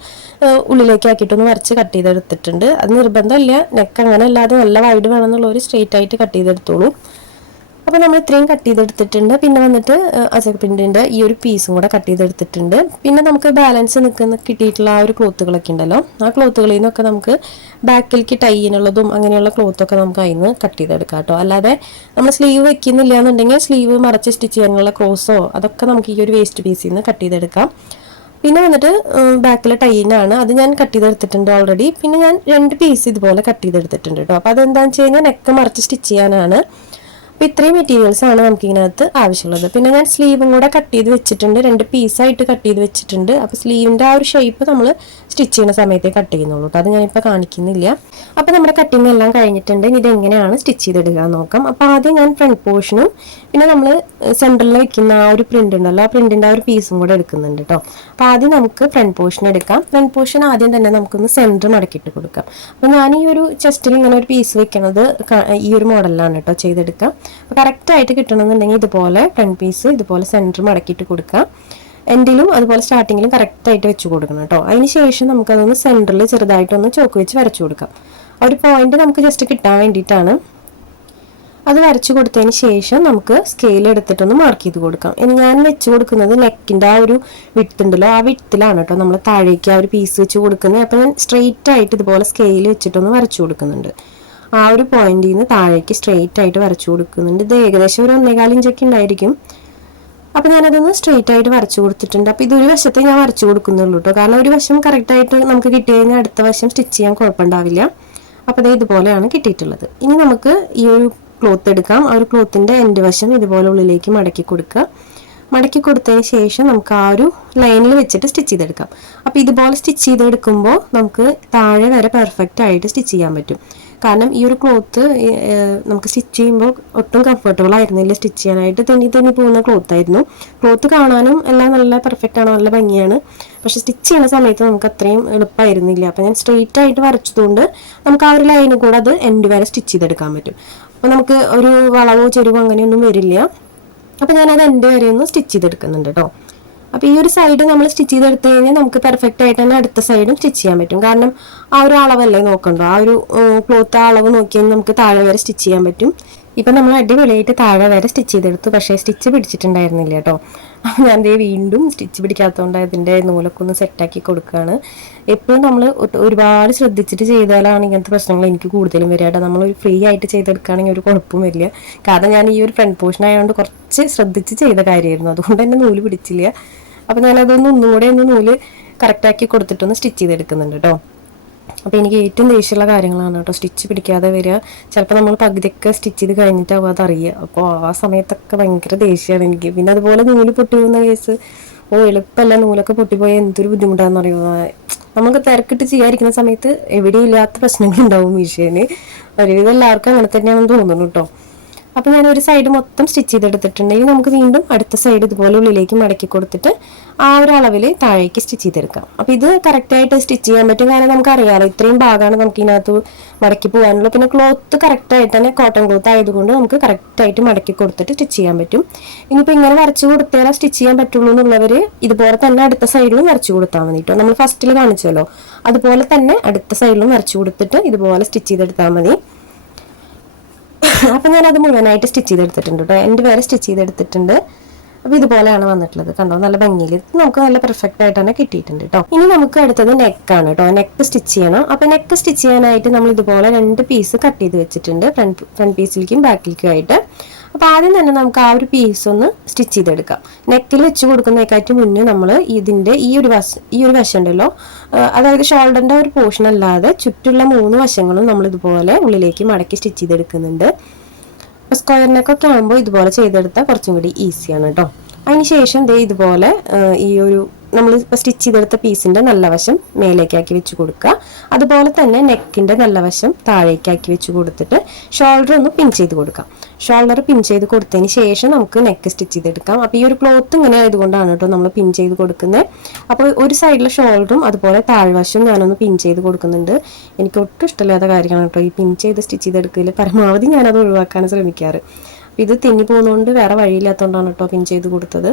S1: ഉള്ളിലേക്ക് ആക്കിയിട്ടൊന്ന് വരച്ച് കട്ട് ചെയ്തെടുത്തിട്ടുണ്ട്. അത് നിർബന്ധമില്ല നെക്ക് അങ്ങനെ അല്ലാതെ നല്ല വൈഡ് വേണമെന്നുള്ള ഒരു സ്ട്രെയിറ്റ് ആയിട്ട് കട്ട് ചെയ്തെടുത്തോളൂ. അപ്പോൾ നമ്മൾ ഇത്രയും കട്ട് ചെയ്തെടുത്തിട്ടുണ്ട്. പിന്നെ വന്നിട്ട് അജകപ്പിണ്ടിന്റെ ഈ ഒരു പീസും കൂടെ കട്ട് ചെയ്തെടുത്തിട്ടുണ്ട്. പിന്നെ നമുക്ക് ബാലൻസ് നിൽക്കുന്ന കിട്ടിയിട്ടുള്ള ആ ഒരു ക്ലോത്തുകളൊക്കെ ഉണ്ടല്ലോ. ആ ക്ലോത്തുകളിൽ നിന്നൊക്കെ നമുക്ക് ബാക്കിലേക്ക് ടൈയിനുള്ളതും അങ്ങനെയുള്ള ക്ലോത്തൊക്കെ നമുക്ക് അതിൽ നിന്ന് കട്ട് ചെയ്തെടുക്കാം കേട്ടോ. അല്ലാതെ നമ്മൾ സ്ലീവ് വെക്കുന്നില്ല എന്നുണ്ടെങ്കിൽ സ്ലീവ് മറച്ച് സ്റ്റിച്ച് ചെയ്യാനുള്ള ക്രോസോ അതൊക്കെ നമുക്ക് ഈ ഒരു വേസ്റ്റ് പീസിൽ നിന്ന് കട്ട് ചെയ്തെടുക്കാം. പിന്നെ വന്നിട്ട് ബാക്കിലെ ടൈനാണ് അത് ഞാൻ കട്ട് ചെയ്തെടുത്തിട്ടുണ്ട് ഓൾറെഡി പിന്നെ ഞാൻ രണ്ട് പീസ് ഇതുപോലെ കട്ട് ചെയ്തെടുത്തിട്ടുണ്ട് കേട്ടോ. അപ്പോൾ അതെന്താണെന്ന് വെച്ച് കഴിഞ്ഞാൽ നെക്ക് മറിച്ച് സ്റ്റിച്ച് ചെയ്യാനാണ്. അപ്പോൾ ഇത്രയും മെറ്റീരിയൽസ് ആണ് നമുക്ക് ഇതിനകത്ത് ആവശ്യമുള്ളത്. പിന്നെ ഞാൻ സ്ലീവും കൂടെ കട്ട് ചെയ്ത് വെച്ചിട്ടുണ്ട്. രണ്ട് പീസായിട്ട് കട്ട് ചെയ്ത് വെച്ചിട്ടുണ്ട്. അപ്പോൾ സ്ലീവിന്റെ ആ ഒരു ഷേപ്പ് നമ്മൾ സ്റ്റിച്ച് ചെയ്യുന്ന സമയത്തേ കട്ട് ചെയ്യുന്നുള്ളൂ കേട്ടോ അത് ഞാനിപ്പോൾ കാണിക്കുന്നില്ല. അപ്പോൾ നമ്മുടെ കട്ടിങ് എല്ലാം കഴിഞ്ഞിട്ടുണ്ട്. ഇനി എങ്ങനെയാണ് സ്റ്റിച്ച് ചെയ്തിടുക നോക്കാം. അപ്പോൾ ആദ്യം ഞാൻ ഫ്രണ്ട് പോർഷനും പിന്നെ നമ്മൾ സെന്ററിൽ വെക്കുന്ന ആ ഒരു പ്രിന്റ് ഉണ്ടല്ലോ ആ പ്രിന്റിന്റെ ആ ഒരു പീസും കൂടെ എടുക്കുന്നുണ്ട് കേട്ടോ അപ്പോൾ ആദ്യം നമുക്ക് ഫ്രണ്ട് പോർഷൻ എടുക്കാം. ഫ്രണ്ട് പോർഷൻ ആദ്യം തന്നെ നമുക്കൊന്ന് സെന്റർ മടക്കിയിട്ട് കൊടുക്കാം. അപ്പോൾ ഞാൻ ഈ ഒരു ചെസ്റ്റിൽ ഇങ്ങനെ ഒരു പീസ് വെക്കുന്നത് ഈ ഒരു മോഡലിലാണ് കേട്ടോ ചെയ്തെടുക്കാം അപ്പോൾ കറക്റ്റായിട്ട് കിട്ടണമെന്നുണ്ടെങ്കിൽ ഇതുപോലെ ഫ്രണ്ട് പീസ് ഇതുപോലെ സെന്റർ മടക്കിയിട്ട് കൊടുക്കാം എൻഡിലും അതുപോലെ സ്റ്റാർട്ടിങ്ങിലും കറക്റ്റായിട്ട് വെച്ച് കൊടുക്കണം കേട്ടോ. അതിന് ശേഷം നമുക്കതൊന്ന് സെന്ററിൽ ചെറുതായിട്ടൊന്ന് ചോക്ക് വെച്ച് വരച്ചു കൊടുക്കാം. ആ ഒരു പോയിന്റ് നമുക്ക് ജസ്റ്റ് കിട്ടാൻ വേണ്ടിയിട്ടാണ്. അത് വരച്ചു കൊടുത്തതിന് ശേഷം നമുക്ക് സ്കെയിൽ എടുത്തിട്ടൊന്ന് മാർക്ക് ചെയ്ത് കൊടുക്കാം. ഞാൻ വെച്ച് കൊടുക്കുന്നത് നെക്കിന്റെ ആ ഒരു വിട്ടുണ്ടല്ലോ ആ വിട്ടിലാണ് കേട്ടോ നമ്മൾ താഴേക്ക് ആ ഒരു പീസ് വെച്ച് കൊടുക്കുന്നത് അപ്പോൾ ഞാൻ സ്ട്രെയിറ്റ് ആയിട്ട് ഇതുപോലെ സ്കെയിൽ വെച്ചിട്ടൊന്ന് വരച്ചു കൊടുക്കുന്നുണ്ട്. ആ ഒരു പോയിന്റിൽ നിന്ന് താഴേക്ക് സ്ട്രെയിറ്റ് ആയിട്ട് വരച്ചു കൊടുക്കുന്നുണ്ട്. ഇത് ഏകദേശം ഒരു ഒന്നേകാൽ ഇഞ്ചൊക്കെ ഉണ്ടായിരിക്കും. അപ്പോൾ ഞാനതൊന്ന് സ്ട്രെയിറ്റ് ആയിട്ട് വരച്ചു കൊടുത്തിട്ടുണ്ട്. അപ്പോൾ ഇതൊരു വശത്തെ ഞാൻ വരച്ചു കൊടുക്കുന്നുള്ളൂ കേട്ടോ കാരണം ഒരു വശം കറക്റ്റായിട്ട് നമുക്ക് കിട്ടി കഴിഞ്ഞാൽ അടുത്ത വശം സ്റ്റിച്ച് ചെയ്യാൻ കുഴപ്പമുണ്ടാവില്ല. അപ്പോൾ അതേ ഇതുപോലെയാണ് കിട്ടിയിട്ടുള്ളത്. ഇനി നമുക്ക് ഈ ഒരു ക്ലോത്ത് എടുക്കാം. ആ ഒരു ക്ലോത്തിന്റെ എൻഡ് വശം ഇതുപോലെ ഉള്ളിലേക്ക് മടക്കി കൊടുക്കുക. മടക്കി കൊടുത്തതിന് ശേഷം നമുക്ക് ആ ഒരു ലൈനിൽ വെച്ചിട്ട് സ്റ്റിച്ച് ചെയ്തെടുക്കാം. അപ്പോൾ ഇതുപോലെ സ്റ്റിച്ച് ചെയ്തെടുക്കുമ്പോൾ നമുക്ക് താഴെ വരെ പെർഫെക്റ്റ് ആയിട്ട് സ്റ്റിച്ച് ചെയ്യാൻ പറ്റും. കാരണം ഈ ഒരു ക്ലോത്ത് നമുക്ക് സ്റ്റിച്ച് ചെയ്യുമ്പോൾ ഒട്ടും കംഫർട്ടബിൾ ആയിരുന്നില്ല. സ്റ്റിച്ച് ചെയ്യാനായിട്ട് തെന്നി തെന്നി പോകുന്ന ക്ലോത്ത് ആയിരുന്നു. ക്ലോത്ത് കാണാനും എല്ലാം നല്ല പെർഫെക്റ്റ് ആണ് നല്ല ഭംഗിയാണ്. പക്ഷെ സ്റ്റിച്ച് ചെയ്യുന്ന സമയത്ത് നമുക്ക് അത്രയും എളുപ്പമായിരുന്നില്ല അപ്പം ഞാൻ സ്ട്രെയിറ്റ് ആയിട്ട് വരച്ചതുകൊണ്ട് നമുക്ക് ആ ഒരു ലൈനും കൂടെ അത് എൻഡ് വരെ സ്റ്റിച്ച് ചെയ്തെടുക്കാൻ പറ്റും. അപ്പോൾ നമുക്ക് ഒരു വളവോ ചെരുവോ അങ്ങനെയൊന്നും വരില്ല. അപ്പോൾ ഞാനത് എന്റെ വരെ ഒന്ന് സ്റ്റിച്ച് ചെയ്തെടുക്കുന്നുണ്ട് കേട്ടോ അപ്പോൾ ഈ ഒരു സൈഡ് നമ്മൾ സ്റ്റിച്ച് ചെയ്തെടുത്ത് കഴിഞ്ഞാൽ നമുക്ക് പെർഫെക്റ്റ് ആയിട്ട് തന്നെ അടുത്ത സൈഡും സ്റ്റിച്ച് ചെയ്യാൻ പറ്റും. കാരണം ആ ഒരു അളവല്ലേ നോക്കണ്ടോ? ആ ഒരു ക്ലോത്ത് അളവ് നോക്കിയാൽ നമുക്ക് താഴെ വരെ സ്റ്റിച്ച് ചെയ്യാൻ പറ്റും. ഇപ്പം നമ്മൾ അടിപൊളിയായിട്ട് താഴെ വരെ സ്റ്റിച്ച് ചെയ്തെടുത്തു. പക്ഷേ സ്റ്റിച്ച് പിടിച്ചിട്ടുണ്ടായിരുന്നില്ല കേട്ടോ ഞാൻ ദേ വീണ്ടും സ്റ്റിച്ച് പിടിക്കാത്തതുകൊണ്ട് അതിന്റെ നൂലൊക്കെ ഒന്ന് സെറ്റാക്കി കൊടുക്കുകയാണ്. എപ്പോഴും നമ്മൾ ഒരുപാട് ശ്രദ്ധിച്ചിട്ട് ചെയ്താലാണ് ഇങ്ങനത്തെ പ്രശ്നങ്ങൾ എനിക്ക് കൂടുതലും വരിക കേട്ടോ. നമ്മൾ ഫ്രീ ആയിട്ട് ചെയ്തെടുക്കുകയാണെങ്കിൽ ഒരു കുഴപ്പവും വരില്ല. കാരണം ഞാൻ ഈ ഒരു ഫ്രണ്ട് പോർഷൻ ആയതുകൊണ്ട് കുറച്ച് ശ്രദ്ധിച്ച് ചെയ്ത കാര്യമായിരുന്നു. അതുകൊണ്ട് തന്നെ നൂൽ പിടിച്ചില്ല. അപ്പോൾ ഞാനതൊന്ന് ഒന്നുകൂടെ ഒന്ന് നൂൽ കറക്റ്റാക്കി കൊടുത്തിട്ടൊന്ന് സ്റ്റിച്ച് ചെയ്തെടുക്കുന്നുണ്ട് കേട്ടോ. അപ്പോൾ എനിക്ക് ഏറ്റവും ദേഷ്യമുള്ള കാര്യങ്ങളാണ് കേട്ടോ. സ്റ്റിച്ച് പിടിക്കാതെ വരിക. ചിലപ്പോൾ നമ്മൾ പകുതിയൊക്കെ സ്റ്റിച്ച് ചെയ്ത് കഴിഞ്ഞിട്ടാവും അതറിയുക. അപ്പോൾ ആ സമയത്തൊക്കെ ഭയങ്കര ദേഷ്യമാണ് എനിക്ക്. പിന്നെ അതുപോലെ നൂൽ പൊട്ടി പോകുന്ന കേസ്. ഓ എളുപ്പമല്ല നൂലൊക്കെ പൊട്ടിപ്പോയാൽ എന്തൊരു ബുദ്ധിമുട്ടാണെന്ന് അറിയുമോ നമുക്ക് തിരക്കിട്ട് ചെയ്യാതിരിക്കുന്ന സമയത്ത് എവിടെയില്ലാത്ത പ്രശ്നങ്ങളുണ്ടാവും മീഷേന് ഒരുവിധം എല്ലാവർക്കും അങ്ങനെ തന്നെയാണെന്ന് തോന്നുന്നു കേട്ടോ. അപ്പോൾ ഞാൻ ഒരു സൈഡ് മൊത്തം സ്റ്റിച്ച് ചെയ്തെടുത്തിട്ടുണ്ടെങ്കിൽ നമുക്ക് വീണ്ടും അടുത്ത സൈഡ് ഇതുപോലെ ഉള്ളിലേക്ക് മടക്കി കൊടുത്തിട്ട് ആ ഒരു അളവിൽ താഴേക്ക് സ്റ്റിച്ച് ചെയ്തെടുക്കാം. അപ്പോൾ ഇത് കറക്റ്റായിട്ട് സ്റ്റിച്ച് ചെയ്യാൻ പറ്റും. കാരണം നമുക്ക് അറിയാമല്ലോ ഇത്രയും ഭാഗമാണ് നമുക്ക് ഇതിനകത്ത് മടക്കി പോകാനുള്ളത്. പിന്നെ ക്ലോത്ത് കറക്റ്റായിട്ട് തന്നെ കോട്ടൺ ക്ലോത്ത് ആയതുകൊണ്ട് നമുക്ക് കറക്റ്റായിട്ട് മടക്കി കൊടുത്തിട്ട് സ്റ്റിച്ച് ചെയ്യാൻ പറ്റും. ഇനിയിപ്പോൾ ഇങ്ങനെ വരച്ച് കൊടുത്താലേ സ്റ്റിച്ച് ചെയ്യാൻ പറ്റുള്ളൂ എന്നുള്ളവർ ഇതുപോലെ തന്നെ അടുത്ത സൈഡിലും വരച്ചു കൊടുത്താൽ മതി കേട്ടോ നമ്മൾ ഫസ്റ്റിൽ കാണിച്ചല്ലോ. അതുപോലെ തന്നെ അടുത്ത സൈഡിലും വരച്ചു കൊടുത്തിട്ട് ഇതുപോലെ സ്റ്റിച്ച് ചെയ്തെടുത്താൽ മതി. അപ്പം ഞാൻ അത് മുഴുവനായിട്ട് സ്റ്റിച്ച് ചെയ്തെടുത്തിട്ടുണ്ട് കേട്ടോ എന്റെ പേരെ സ്റ്റിച്ച് ചെയ്തെടുത്തിട്ടുണ്ട്. അപ്പോൾ ഇതുപോലെയാണ് വന്നിട്ടുള്ളത്. കണ്ടോ? നല്ല ഭംഗിയിൽ. ഇത് നമുക്ക് നല്ല പെർഫെക്റ്റ് ആയിട്ട് തന്നെ കിട്ടിയിട്ടുണ്ട് കേട്ടോ ഇനി നമുക്ക് അടുത്തത് നെക്കാണ് കേട്ടോ നെക്ക് സ്റ്റിച്ച് ചെയ്യണം. അപ്പോൾ നെക്ക് സ്റ്റിച്ച് ചെയ്യാനായിട്ട് നമ്മൾ ഇതുപോലെ രണ്ട് പീസ് കട്ട് ചെയ്ത് വെച്ചിട്ടുണ്ട്. ഫ്രണ്ട് ഫ്രണ്ട് പീസിലേക്കും ബാക്കിലേക്കും ആയിട്ട്. അപ്പോൾ ആദ്യം തന്നെ നമുക്ക് ആ ഒരു പീസ് ഒന്ന് സ്റ്റിച്ച് ചെയ്തെടുക്കാം. നെക്കിൽ വെച്ച് കൊടുക്കുന്നതിനെക്കാട്ടും മുന്നേ നമ്മൾ ഇതിന്റെ ഈ ഒരു വശ ഈ ഒരു വശം ഉണ്ടല്ലോ അതായത് ഷോൾഡറിന്റെ ഒരു പോർഷൻ അല്ലാതെ ചുറ്റുള്ള മൂന്ന് വശങ്ങളും നമ്മൾ ഇതുപോലെ ഉള്ളിലേക്ക് മടക്കി സ്റ്റിച്ച് ചെയ്തെടുക്കുന്നുണ്ട്. അപ്പോൾ സ്ക്വയർ നെക്കൊക്കെ ആകുമ്പോൾ ഇതുപോലെ ചെയ്തെടുത്താൽ കുറച്ചും കൂടി ഈസിയാണ് കേട്ടോ അതിന് ശേഷം ദേ ഇതുപോലെ ഈ ഒരു നമ്മൾ ഇപ്പോൾ സ്റ്റിച്ച് ചെയ്തെടുത്ത പീസിന്റെ നല്ല വശം മേലേക്കാക്കി വെച്ച് കൊടുക്കുക. അതുപോലെ തന്നെ നെക്കിന്റെ നല്ല വശം താഴേക്കാക്കി വെച്ച് കൊടുത്തിട്ട് ഷോൾഡർ ഒന്ന് പിൻ ചെയ്ത് കൊടുക്കാം. ഷോൾഡർ പിൻ ചെയ്ത് കൊടുത്തതിന് ശേഷം നമുക്ക് നെക്ക് സ്റ്റിച്ച് ചെയ്തെടുക്കാം. അപ്പോൾ ഈ ഒരു ക്ലോത്ത് ഇങ്ങനെ ആയതുകൊണ്ടാണ് കേട്ടോ നമ്മൾ പിൻ ചെയ്ത് കൊടുക്കുന്നത് അപ്പോൾ ഒരു സൈഡിലെ ഷോൾഡറും അതുപോലെ താഴ്വശവും ഞാനൊന്ന് പിൻ ചെയ്ത് കൊടുക്കുന്നുണ്ട്. എനിക്ക് ഒട്ടും ഇഷ്ടമില്ലാത്ത കാര്യമാണ് കേട്ടോ ഈ പിൻ ചെയ്ത് സ്റ്റിച്ച് ചെയ്തെടുക്കൽ പരമാവധി ഞാനത് ഒഴിവാക്കാൻ ശ്രമിക്കാറ്. ഇത് തിന്നി പോകുന്നതുകൊണ്ട് വേറെ വഴിയില്ലാത്തതുകൊണ്ടാണ് കേട്ടോ പിൻ ചെയ്ത് കൊടുത്തത്.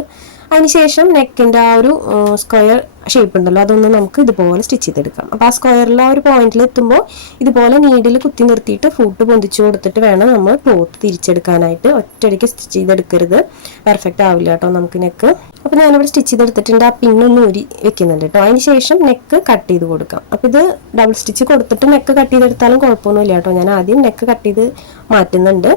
S1: അതിനുശേഷം നെക്കിന്റെ ആ ഒരു സ്ക്വയർ ഷേപ്പ് ഉണ്ടല്ലോ അതൊന്ന് നമുക്ക് ഇതുപോലെ സ്റ്റിച്ച് ചെയ്തെടുക്കാം. അപ്പോൾ ആ സ്ക്വയറിൽ ആ ഒരു പോയിന്റിൽ എത്തുമ്പോൾ ഇതുപോലെ നീഡിൽ കുത്തി നിർത്തിയിട്ട് ഫൂട്ട് പൊന്തിച്ചു കൊടുത്തിട്ട് വേണം നമ്മൾ ക്ലോത്ത് തിരിച്ചെടുക്കാനായിട്ട്. ഒറ്റയടിക്ക് സ്റ്റിച്ച് ചെയ്തെടുക്കരുത്. പെർഫെക്റ്റ് ആവില്ല കേട്ടോ നമുക്ക് നെക്ക് അപ്പോൾ ഞാനിവിടെ സ്റ്റിച്ച് ചെയ്തെടുത്തിട്ടുണ്ട്. ആ പിന്നൊന്ന് ഊരി വെക്കുന്നുണ്ട് കേട്ടോ. അതിന് ശേഷം നെക്ക് കട്ട് ചെയ്ത് കൊടുക്കാം. അപ്പോൾ ഇത് ഡബിൾ സ്റ്റിച്ച് കൊടുത്തിട്ട് നെക്ക് കട്ട് ചെയ്തെടുത്താലും കുഴപ്പമൊന്നുമില്ല കേട്ടോ. ഞാൻ ആദ്യം നെക്ക് കട്ട് ചെയ്ത് മാറ്റുന്നുണ്ട്.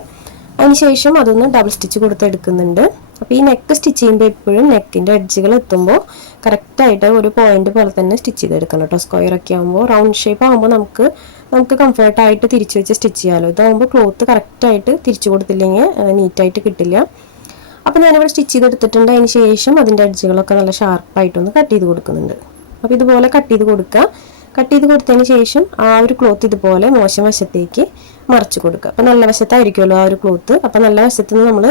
S1: അതിനുശേഷം അതൊന്ന് ഡബിൾ സ്റ്റിച്ച് കൊടുത്ത് എടുക്കുന്നുണ്ട്. അപ്പോൾ ഈ നെക്ക് സ്റ്റിച്ച് ചെയ്യുമ്പോൾ എപ്പോഴും നെക്കിന്റെ എഡ്ജുകൾ എത്തുമ്പോൾ കറക്റ്റായിട്ട് ഒരു പോയിന്റ് പോലെ തന്നെ സ്റ്റിച്ച് ചെയ്തെടുക്കണം കേട്ടോ സ്ക്വയർ ഒക്കെ ആകുമ്പോൾ റൗണ്ട് ഷേപ്പ് ആകുമ്പോൾ നമുക്ക് നമുക്ക് കംഫർട്ടായിട്ട് തിരിച്ചു വെച്ച് സ്റ്റിച്ച് ചെയ്യാമല്ലോ ഇതാകുമ്പോൾ ക്ലോത്ത് കറക്റ്റായിട്ട് തിരിച്ചു കൊടുത്തില്ലെങ്കിൽ നീറ്റായിട്ട് കിട്ടില്ല. അപ്പോൾ ഞാനിവിടെ സ്റ്റിച്ച് ചെയ്തെടുത്തിട്ടുണ്ട്. അതിന് ശേഷം അതിന്റെ എഡ്ജുകളൊക്കെ നല്ല ഷാർപ്പായിട്ടൊന്ന് കട്ട് ചെയ്ത് കൊടുക്കുന്നുണ്ട്. അപ്പോൾ ഇതുപോലെ കട്ട് ചെയ്ത് കൊടുക്കുക. കട്ട് ചെയ്ത് കൊടുത്തതിന് ശേഷം ആ ഒരു ക്ലോത്ത് ഇതുപോലെ മോശം വശത്തേക്ക് മറച്ചു കൊടുക്കുക. അപ്പം നല്ല വശത്തായിരിക്കുമല്ലോ ആ ഒരു ക്ലോത്ത് അപ്പം നല്ല വശത്ത് നിന്ന് നമ്മൾ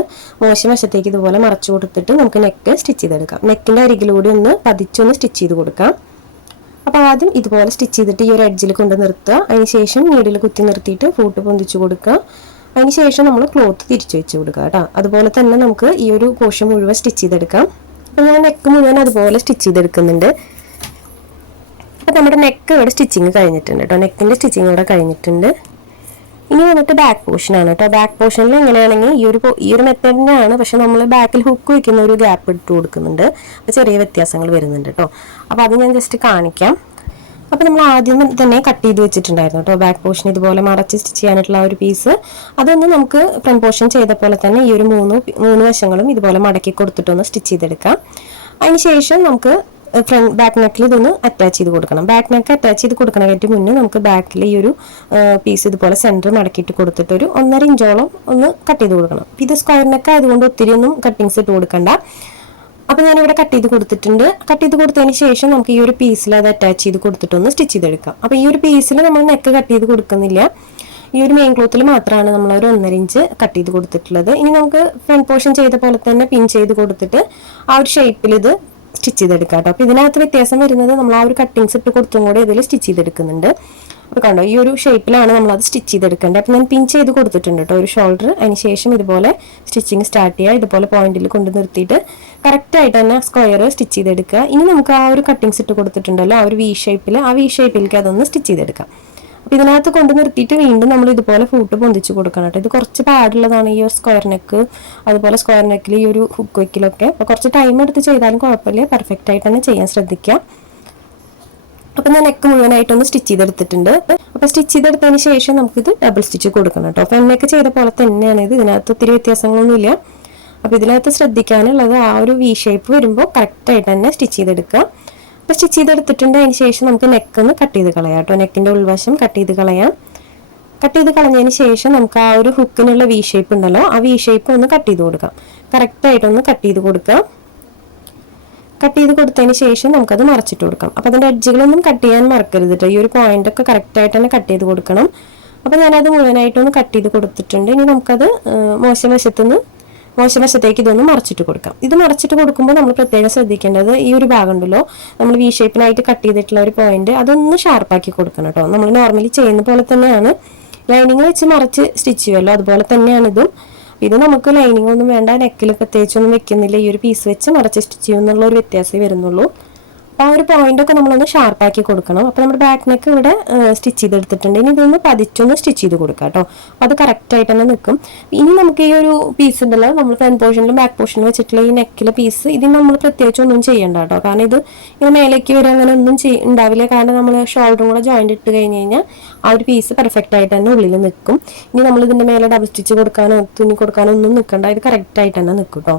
S1: മോശം വശത്തേക്ക് ഇതുപോലെ മറച്ചു കൊടുത്തിട്ട് നമുക്ക് നെക്ക് സ്റ്റിച്ച് ചെയ്തെടുക്കാം. നെക്കിന്റെ അരികിലൂടെ ഒന്ന് പതിച്ചൊന്ന് സ്റ്റിച്ച് ചെയ്ത് കൊടുക്കാം. അപ്പോൾ ആദ്യം ഇതുപോലെ സ്റ്റിച്ച് ചെയ്തിട്ട് ഈ ഒരു എഡ്ജിൽ കൊണ്ട് നിർത്തുക. അതിന് ശേഷം നീഡിൽ കുത്തി നിർത്തിയിട്ട് ഫൂട്ട് പൊന്തിച്ചു കൊടുക്കുക. അതിന് ശേഷം നമ്മൾ ക്ലോത്ത് തിരിച്ചു വെച്ച് കൊടുക്കുക കേട്ടോ. അതുപോലെ തന്നെ നമുക്ക് ഈ ഒരു പോർഷൻ മുഴുവൻ സ്റ്റിച്ച് ചെയ്തെടുക്കാം. അപ്പോൾ ഞാൻ നെക്ക് മുഴുവൻ അതുപോലെ സ്റ്റിച്ച് ചെയ്തെടുക്കുന്നുണ്ട്. അപ്പോൾ നമ്മുടെ നെക്ക് ഇവിടെ സ്റ്റിച്ചിങ് കഴിഞ്ഞിട്ടുണ്ട് കേട്ടോ നെക്കിന്റെ സ്റ്റിച്ചിങ് ഇവിടെ കഴിഞ്ഞിട്ടുണ്ട്. ഇനി വന്നിട്ട് ബാക്ക് പോർഷനാണ് കേട്ടോ ബാക്ക് പോർഷനിൽ എങ്ങനെയാണെങ്കിൽ ഈ ഒരു ഈ ഒരു മെത്തേഡിനാണ് പക്ഷെ നമ്മൾ ബാക്കിൽ ഹുക്ക് വയ്ക്കുന്ന ഒരു ഗ്യാപ്പ് ഇട്ട് കൊടുക്കുന്നുണ്ട്. അപ്പോൾ ചെറിയ വ്യത്യാസങ്ങൾ വരുന്നുണ്ട് കേട്ടോ അപ്പോൾ അത് ഞാൻ ജസ്റ്റ് കാണിക്കാം. അപ്പോൾ നമ്മൾ ആദ്യം തന്നെ കട്ട് ചെയ്ത് വെച്ചിട്ടുണ്ടായിരുന്നു കേട്ടോ ബാക്ക് പോർഷൻ ഇതുപോലെ മറച്ച് സ്റ്റിച്ച് ചെയ്യാനായിട്ടുള്ള ആ ഒരു പീസ് അതൊന്ന് നമുക്ക് ഫ്രണ്ട് പോർഷൻ ചെയ്ത പോലെ തന്നെ ഈ ഒരു മൂന്ന് മൂന്ന് വശങ്ങളും ഇതുപോലെ മടക്കി കൊടുത്തിട്ടൊന്ന് സ്റ്റിച്ച് ചെയ്തെടുക്കാം. അതിന് ശേഷം നമുക്ക് ഫ്രണ്ട് ബാക്ക് നെക്കിൽ ഇതൊന്ന് അറ്റാച്ച് ചെയ്ത് കൊടുക്കണം. ബാക്ക് നെക്ക് അറ്റാച്ച് ചെയ്ത് കൊടുക്കണതിന് മുന്നേ നമുക്ക് ബാക്കിൽ ഈ ഒരു പീസ് ഇതുപോലെ സെന്റർ മടക്കിയിട്ട് കൊടുത്തിട്ട് ഒരു ഒന്നര ഇഞ്ചോളം ഒന്ന് കട്ട് ചെയ്ത് കൊടുക്കണം. ഇത് സ്ക്വയർ നെക്ക് ആയതുകൊണ്ട് ഒത്തിരി ഒന്നും കട്ടിങ്സ് ഇട്ട് കൊടുക്കണ്ട. അപ്പോൾ ഞാനിവിടെ കട്ട് ചെയ്ത് കൊടുത്തിട്ടുണ്ട്. കട്ട് ചെയ്ത് കൊടുത്തതിന് ശേഷം നമുക്ക് ഈ ഒരു പീസിൽ അത് അറ്റാച്ച് ചെയ്ത് കൊടുത്തിട്ടൊന്ന് സ്റ്റിച്ച് ചെയ്തെടുക്കാം. അപ്പോൾ ഈ ഒരു പീസിൽ നമ്മൾ നെക്ക് കട്ട് ചെയ്ത് കൊടുക്കുന്നില്ല. ഈ ഒരു മെയിൻ ക്ലോത്തിൽ മാത്രമാണ് നമ്മൾ ഒരു ഒന്നര ഇഞ്ച് കട്ട് ചെയ്ത് കൊടുത്തിട്ടുള്ളത്. ഇനി നമുക്ക് ഫ്രണ്ട് പോർഷൻ ചെയ്ത പോലെ തന്നെ പിൻ ചെയ്ത് കൊടുത്തിട്ട് ആ ഒരു ഷേപ്പിൽ ഇത് സ്റ്റിച്ച് ചെയ്തെടുക്കാം കേട്ടോ. അപ്പോൾ ഇതിനകത്ത് വ്യത്യാസം വരുന്നത് നമ്മൾ ആ ഒരു കട്ടിങ്സ് ഇട്ട് കൊടുത്തും കൂടെ ഇതിൽ സ്റ്റിച്ച് ചെയ്തെടുക്കുന്നുണ്ട്. അപ്പോൾ കണ്ടോ ഈ ഒരു ഷേപ്പിലാണ് നമ്മൾ അത് സ്റ്റിച്ച് ചെയ്തെടുക്കേണ്ടത്. അപ്പോൾ ഞാൻ പിൻ ചെയ്ത് കൊടുത്തിട്ടുണ്ട് കേട്ടോ ഒരു ഷോൾഡർ അതിന് ശേഷം ഇതുപോലെ സ്റ്റിച്ചിങ് സ്റ്റാർട്ട് ചെയ്യുക. ഇതുപോലെ പോയിന്റിൽ കൊണ്ട് നിർത്തിയിട്ട് കറക്റ്റായിട്ട് തന്നെ സ്ക്വയർ സ്റ്റിച്ച് ചെയ്തെടുക്കുക. ഇനി നമുക്ക് ആ ഒരു കട്ടിങ്സ് ഇട്ട് കൊടുത്തിട്ടുണ്ടല്ലോ ആ ഒരു വി ഷേപ്പിൽ ആ വി ഷേപ്പിലേക്ക് അതൊന്ന് സ്റ്റിച്ച് ചെയ്തെടുക്കാം. അപ്പോൾ ഇതിനകത്ത് കൊണ്ട് നിർത്തിയിട്ട് വീണ്ടും നമ്മൾ ഇതുപോലെ ഫൂട്ട് പൊന്തിച്ച് കൊടുക്കണം കേട്ടോ. ഇത് കുറച്ച് പാടുള്ളതാണ് ഈ ഒരു സ്ക്വയർ നെക്ക് അതുപോലെ സ്ക്വയർ നെക്കിൽ ഈ ഒരു ഹുക്ക് വെക്കിലൊക്കെ. അപ്പോൾ കുറച്ച് ടൈം എടുത്ത് ചെയ്താലും കുഴപ്പമില്ല. പെർഫെക്റ്റ് ആയിട്ട് തന്നെ ചെയ്യാൻ ശ്രദ്ധിക്കുക അപ്പം ഞാൻ നെക്ക് മുഴുവനായിട്ടൊന്ന് സ്റ്റിച്ച് ചെയ്തെടുത്തിട്ടുണ്ട്. അപ്പോൾ സ്റ്റിച്ച് ചെയ്തെടുത്തതിന് ശേഷം നമുക്കിത് ഡബിൾ സ്റ്റിച്ച് കൊടുക്കണം കേട്ടോ. അപ്പോൾ എണ്ണയൊക്കെ ചെയ്ത പോലെ തന്നെയാണ് ഇത്. ഇതിനകത്ത് ഒത്തിരി വ്യത്യാസങ്ങളൊന്നുമില്ല അപ്പോൾ ഇതിനകത്ത് ശ്രദ്ധിക്കാനുള്ളത് ആ ഒരു വി ഷേപ്പ് വരുമ്പോൾ കറക്റ്റായിട്ട് തന്നെ സ്റ്റിച്ച് ചെയ്തെടുക്കുക. അപ്പോൾ സ്റ്റിച്ച് ചെയ്തെടുത്തിട്ടുണ്ട് അതിന് ശേഷം നമുക്ക് നെക്ക് ഒന്ന് കട്ട് ചെയ്ത് കളയാം കേട്ടോ. നെക്കിന്റെ ഉൾവശം കട്ട് ചെയ്ത് കളയാം. കട്ട് ചെയ്ത് കളഞ്ഞതിന് ശേഷം നമുക്ക് ആ ഒരു ഹുക്കിനുള്ള വി ഷേപ്പ് ഉണ്ടല്ലോ ആ വി ഷേപ്പ് ഒന്ന് കട്ട് ചെയ്ത് കൊടുക്കാം. കറക്റ്റായിട്ടൊന്ന് കട്ട് ചെയ്ത് കൊടുക്കാം. കട്ട് ചെയ്ത് കൊടുത്തതിന് ശേഷം നമുക്കത് മറച്ചിട്ട് കൊടുക്കാം. അപ്പോൾ അതിന്റെ എഡ്ജുകളൊന്നും കട്ട് ചെയ്യാൻ മറക്കരുത് കേട്ടോ ഈ ഒരു പോയിന്റ് ഒക്കെ കറക്റ്റായിട്ട് തന്നെ കട്ട് ചെയ്ത് കൊടുക്കണം. അപ്പോൾ ഞാനത് മുഴുവനായിട്ടൊന്ന് കട്ട് ചെയ്ത് കൊടുത്തിട്ടുണ്ട്. ഇനി നമുക്കത് മോശം വശത്തുനിന്ന് മോശം വശത്തേക്ക് ഇതൊന്ന് മറച്ചിട്ട് കൊടുക്കാം. ഇത് മറച്ചിട്ട് കൊടുക്കുമ്പോൾ നമ്മൾ പ്രത്യേകം ശ്രദ്ധിക്കേണ്ടത് ഈ ഒരു ഭാഗം ഉണ്ടല്ലോ. നമ്മൾ വി ഷേപ്പിനായിട്ട് കട്ട് ചെയ്തിട്ടുള്ള ഒരു പോയിന്റ് അതൊന്ന് ഷാർപ്പാക്കി കൊടുക്കണം കേട്ടോ. നമ്മൾ നോർമലി ചെയ്യുന്ന പോലെ തന്നെയാണ്. ലൈനിങ് വെച്ച് മറച്ച് സ്റ്റിച്ച് ചെയ്യുമല്ലോ. അതുപോലെ തന്നെയാണ് ഇതും. ഇത് നമുക്ക് ലൈനിങ് ഒന്നും വേണ്ട നെക്കിൽ പ്രത്യേകിച്ചൊന്നും വെക്കുന്നില്ല. ഈ ഒരു പീസ് വെച്ച് മറച്ച് സ്റ്റിച്ച് ചെയ്യുന്നുള്ള ഒരു വ്യത്യാസമേ വരുന്നുള്ളൂ. അപ്പോൾ ആ ഒരു പോയിന്റ് ഒക്കെ നമ്മളൊന്ന് ഷാർപ്പാക്കി കൊടുക്കണം. അപ്പോൾ നമ്മുടെ ബാക്ക് നെക്ക് ഇവിടെ സ്റ്റിച്ച് ചെയ്തെടുത്തിട്ടുണ്ട്. ഇനി ഇതൊന്ന് പതിച്ചൊന്ന് സ്റ്റിച്ച് ചെയ്ത് കൊടുക്കാം കേട്ടോ. അപ്പോൾ അത് കറക്റ്റ് ആയിട്ട് തന്നെ നിൽക്കും. ഇനി നമുക്ക് ഈ ഒരു പീസ് ഉണ്ടല്ലോ നമ്മൾ ഫ്രണ്ട് പോർഷനിലും ബാക്ക് പോർഷനിലും വെച്ചിട്ടുള്ള ഈ നെക്കിലെ പീസ് ഇതിന് നമ്മൾ പ്രത്യേകിച്ച് ഒന്നും ചെയ്യണ്ട കേട്ടോ. കാരണം ഇത് ഇങ്ങനെ മേലേക്ക് വരെ അങ്ങനെ ഒന്നും ഉണ്ടാവില്ല. കാരണം നമ്മൾ ഷോൾഡറും കൂടെ ജോയിന്റ് ഇട്ട് കഴിഞ്ഞ് കഴിഞ്ഞാൽ ആ ഒരു പീസ് പെർഫെക്റ്റ് ആയിട്ട് തന്നെ ഉള്ളിൽ നിൽക്കും. ഇനി നമ്മൾ ഇതിന്റെ മേലെ ഡബിൾ സ്റ്റിച്ച് കൊടുക്കാനോ തുന്നി കൊടുക്കാനോ ഒന്നും നിൽക്കണ്ട. ഇത് കറക്റ്റ് ആയിട്ട് തന്നെ നിൽക്കും കേട്ടോ.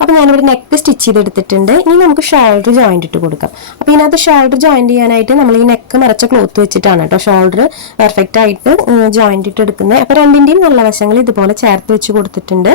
S1: അപ്പോൾ ഞാനിവിടെ നെക്ക് സ്റ്റിച്ച് ചെയ്തെടുത്തിട്ടുണ്ട്. ഇനി നമുക്ക് ഷോൾഡർ ജോയിന്റ് ഇട്ട് കൊടുക്കാം. അപ്പോൾ ഇതിനകത്ത് ഷോൾഡർ ജോയിന്റ് ചെയ്യാനായിട്ട് നമ്മൾ ഈ നെക്ക് മറച്ച ക്ലോത്ത് വെച്ചിട്ടാണ് കേട്ടോ ഷോൾഡർ പെർഫെക്റ്റ് ആയിട്ട് ജോയിന്റ് ഇട്ട് എടുക്കുന്നത്. അപ്പോൾ രണ്ടിന്റെയും നല്ല വശങ്ങൾ ഇതുപോലെ ചേർത്ത് വെച്ച് കൊടുത്തിട്ടുണ്ട്.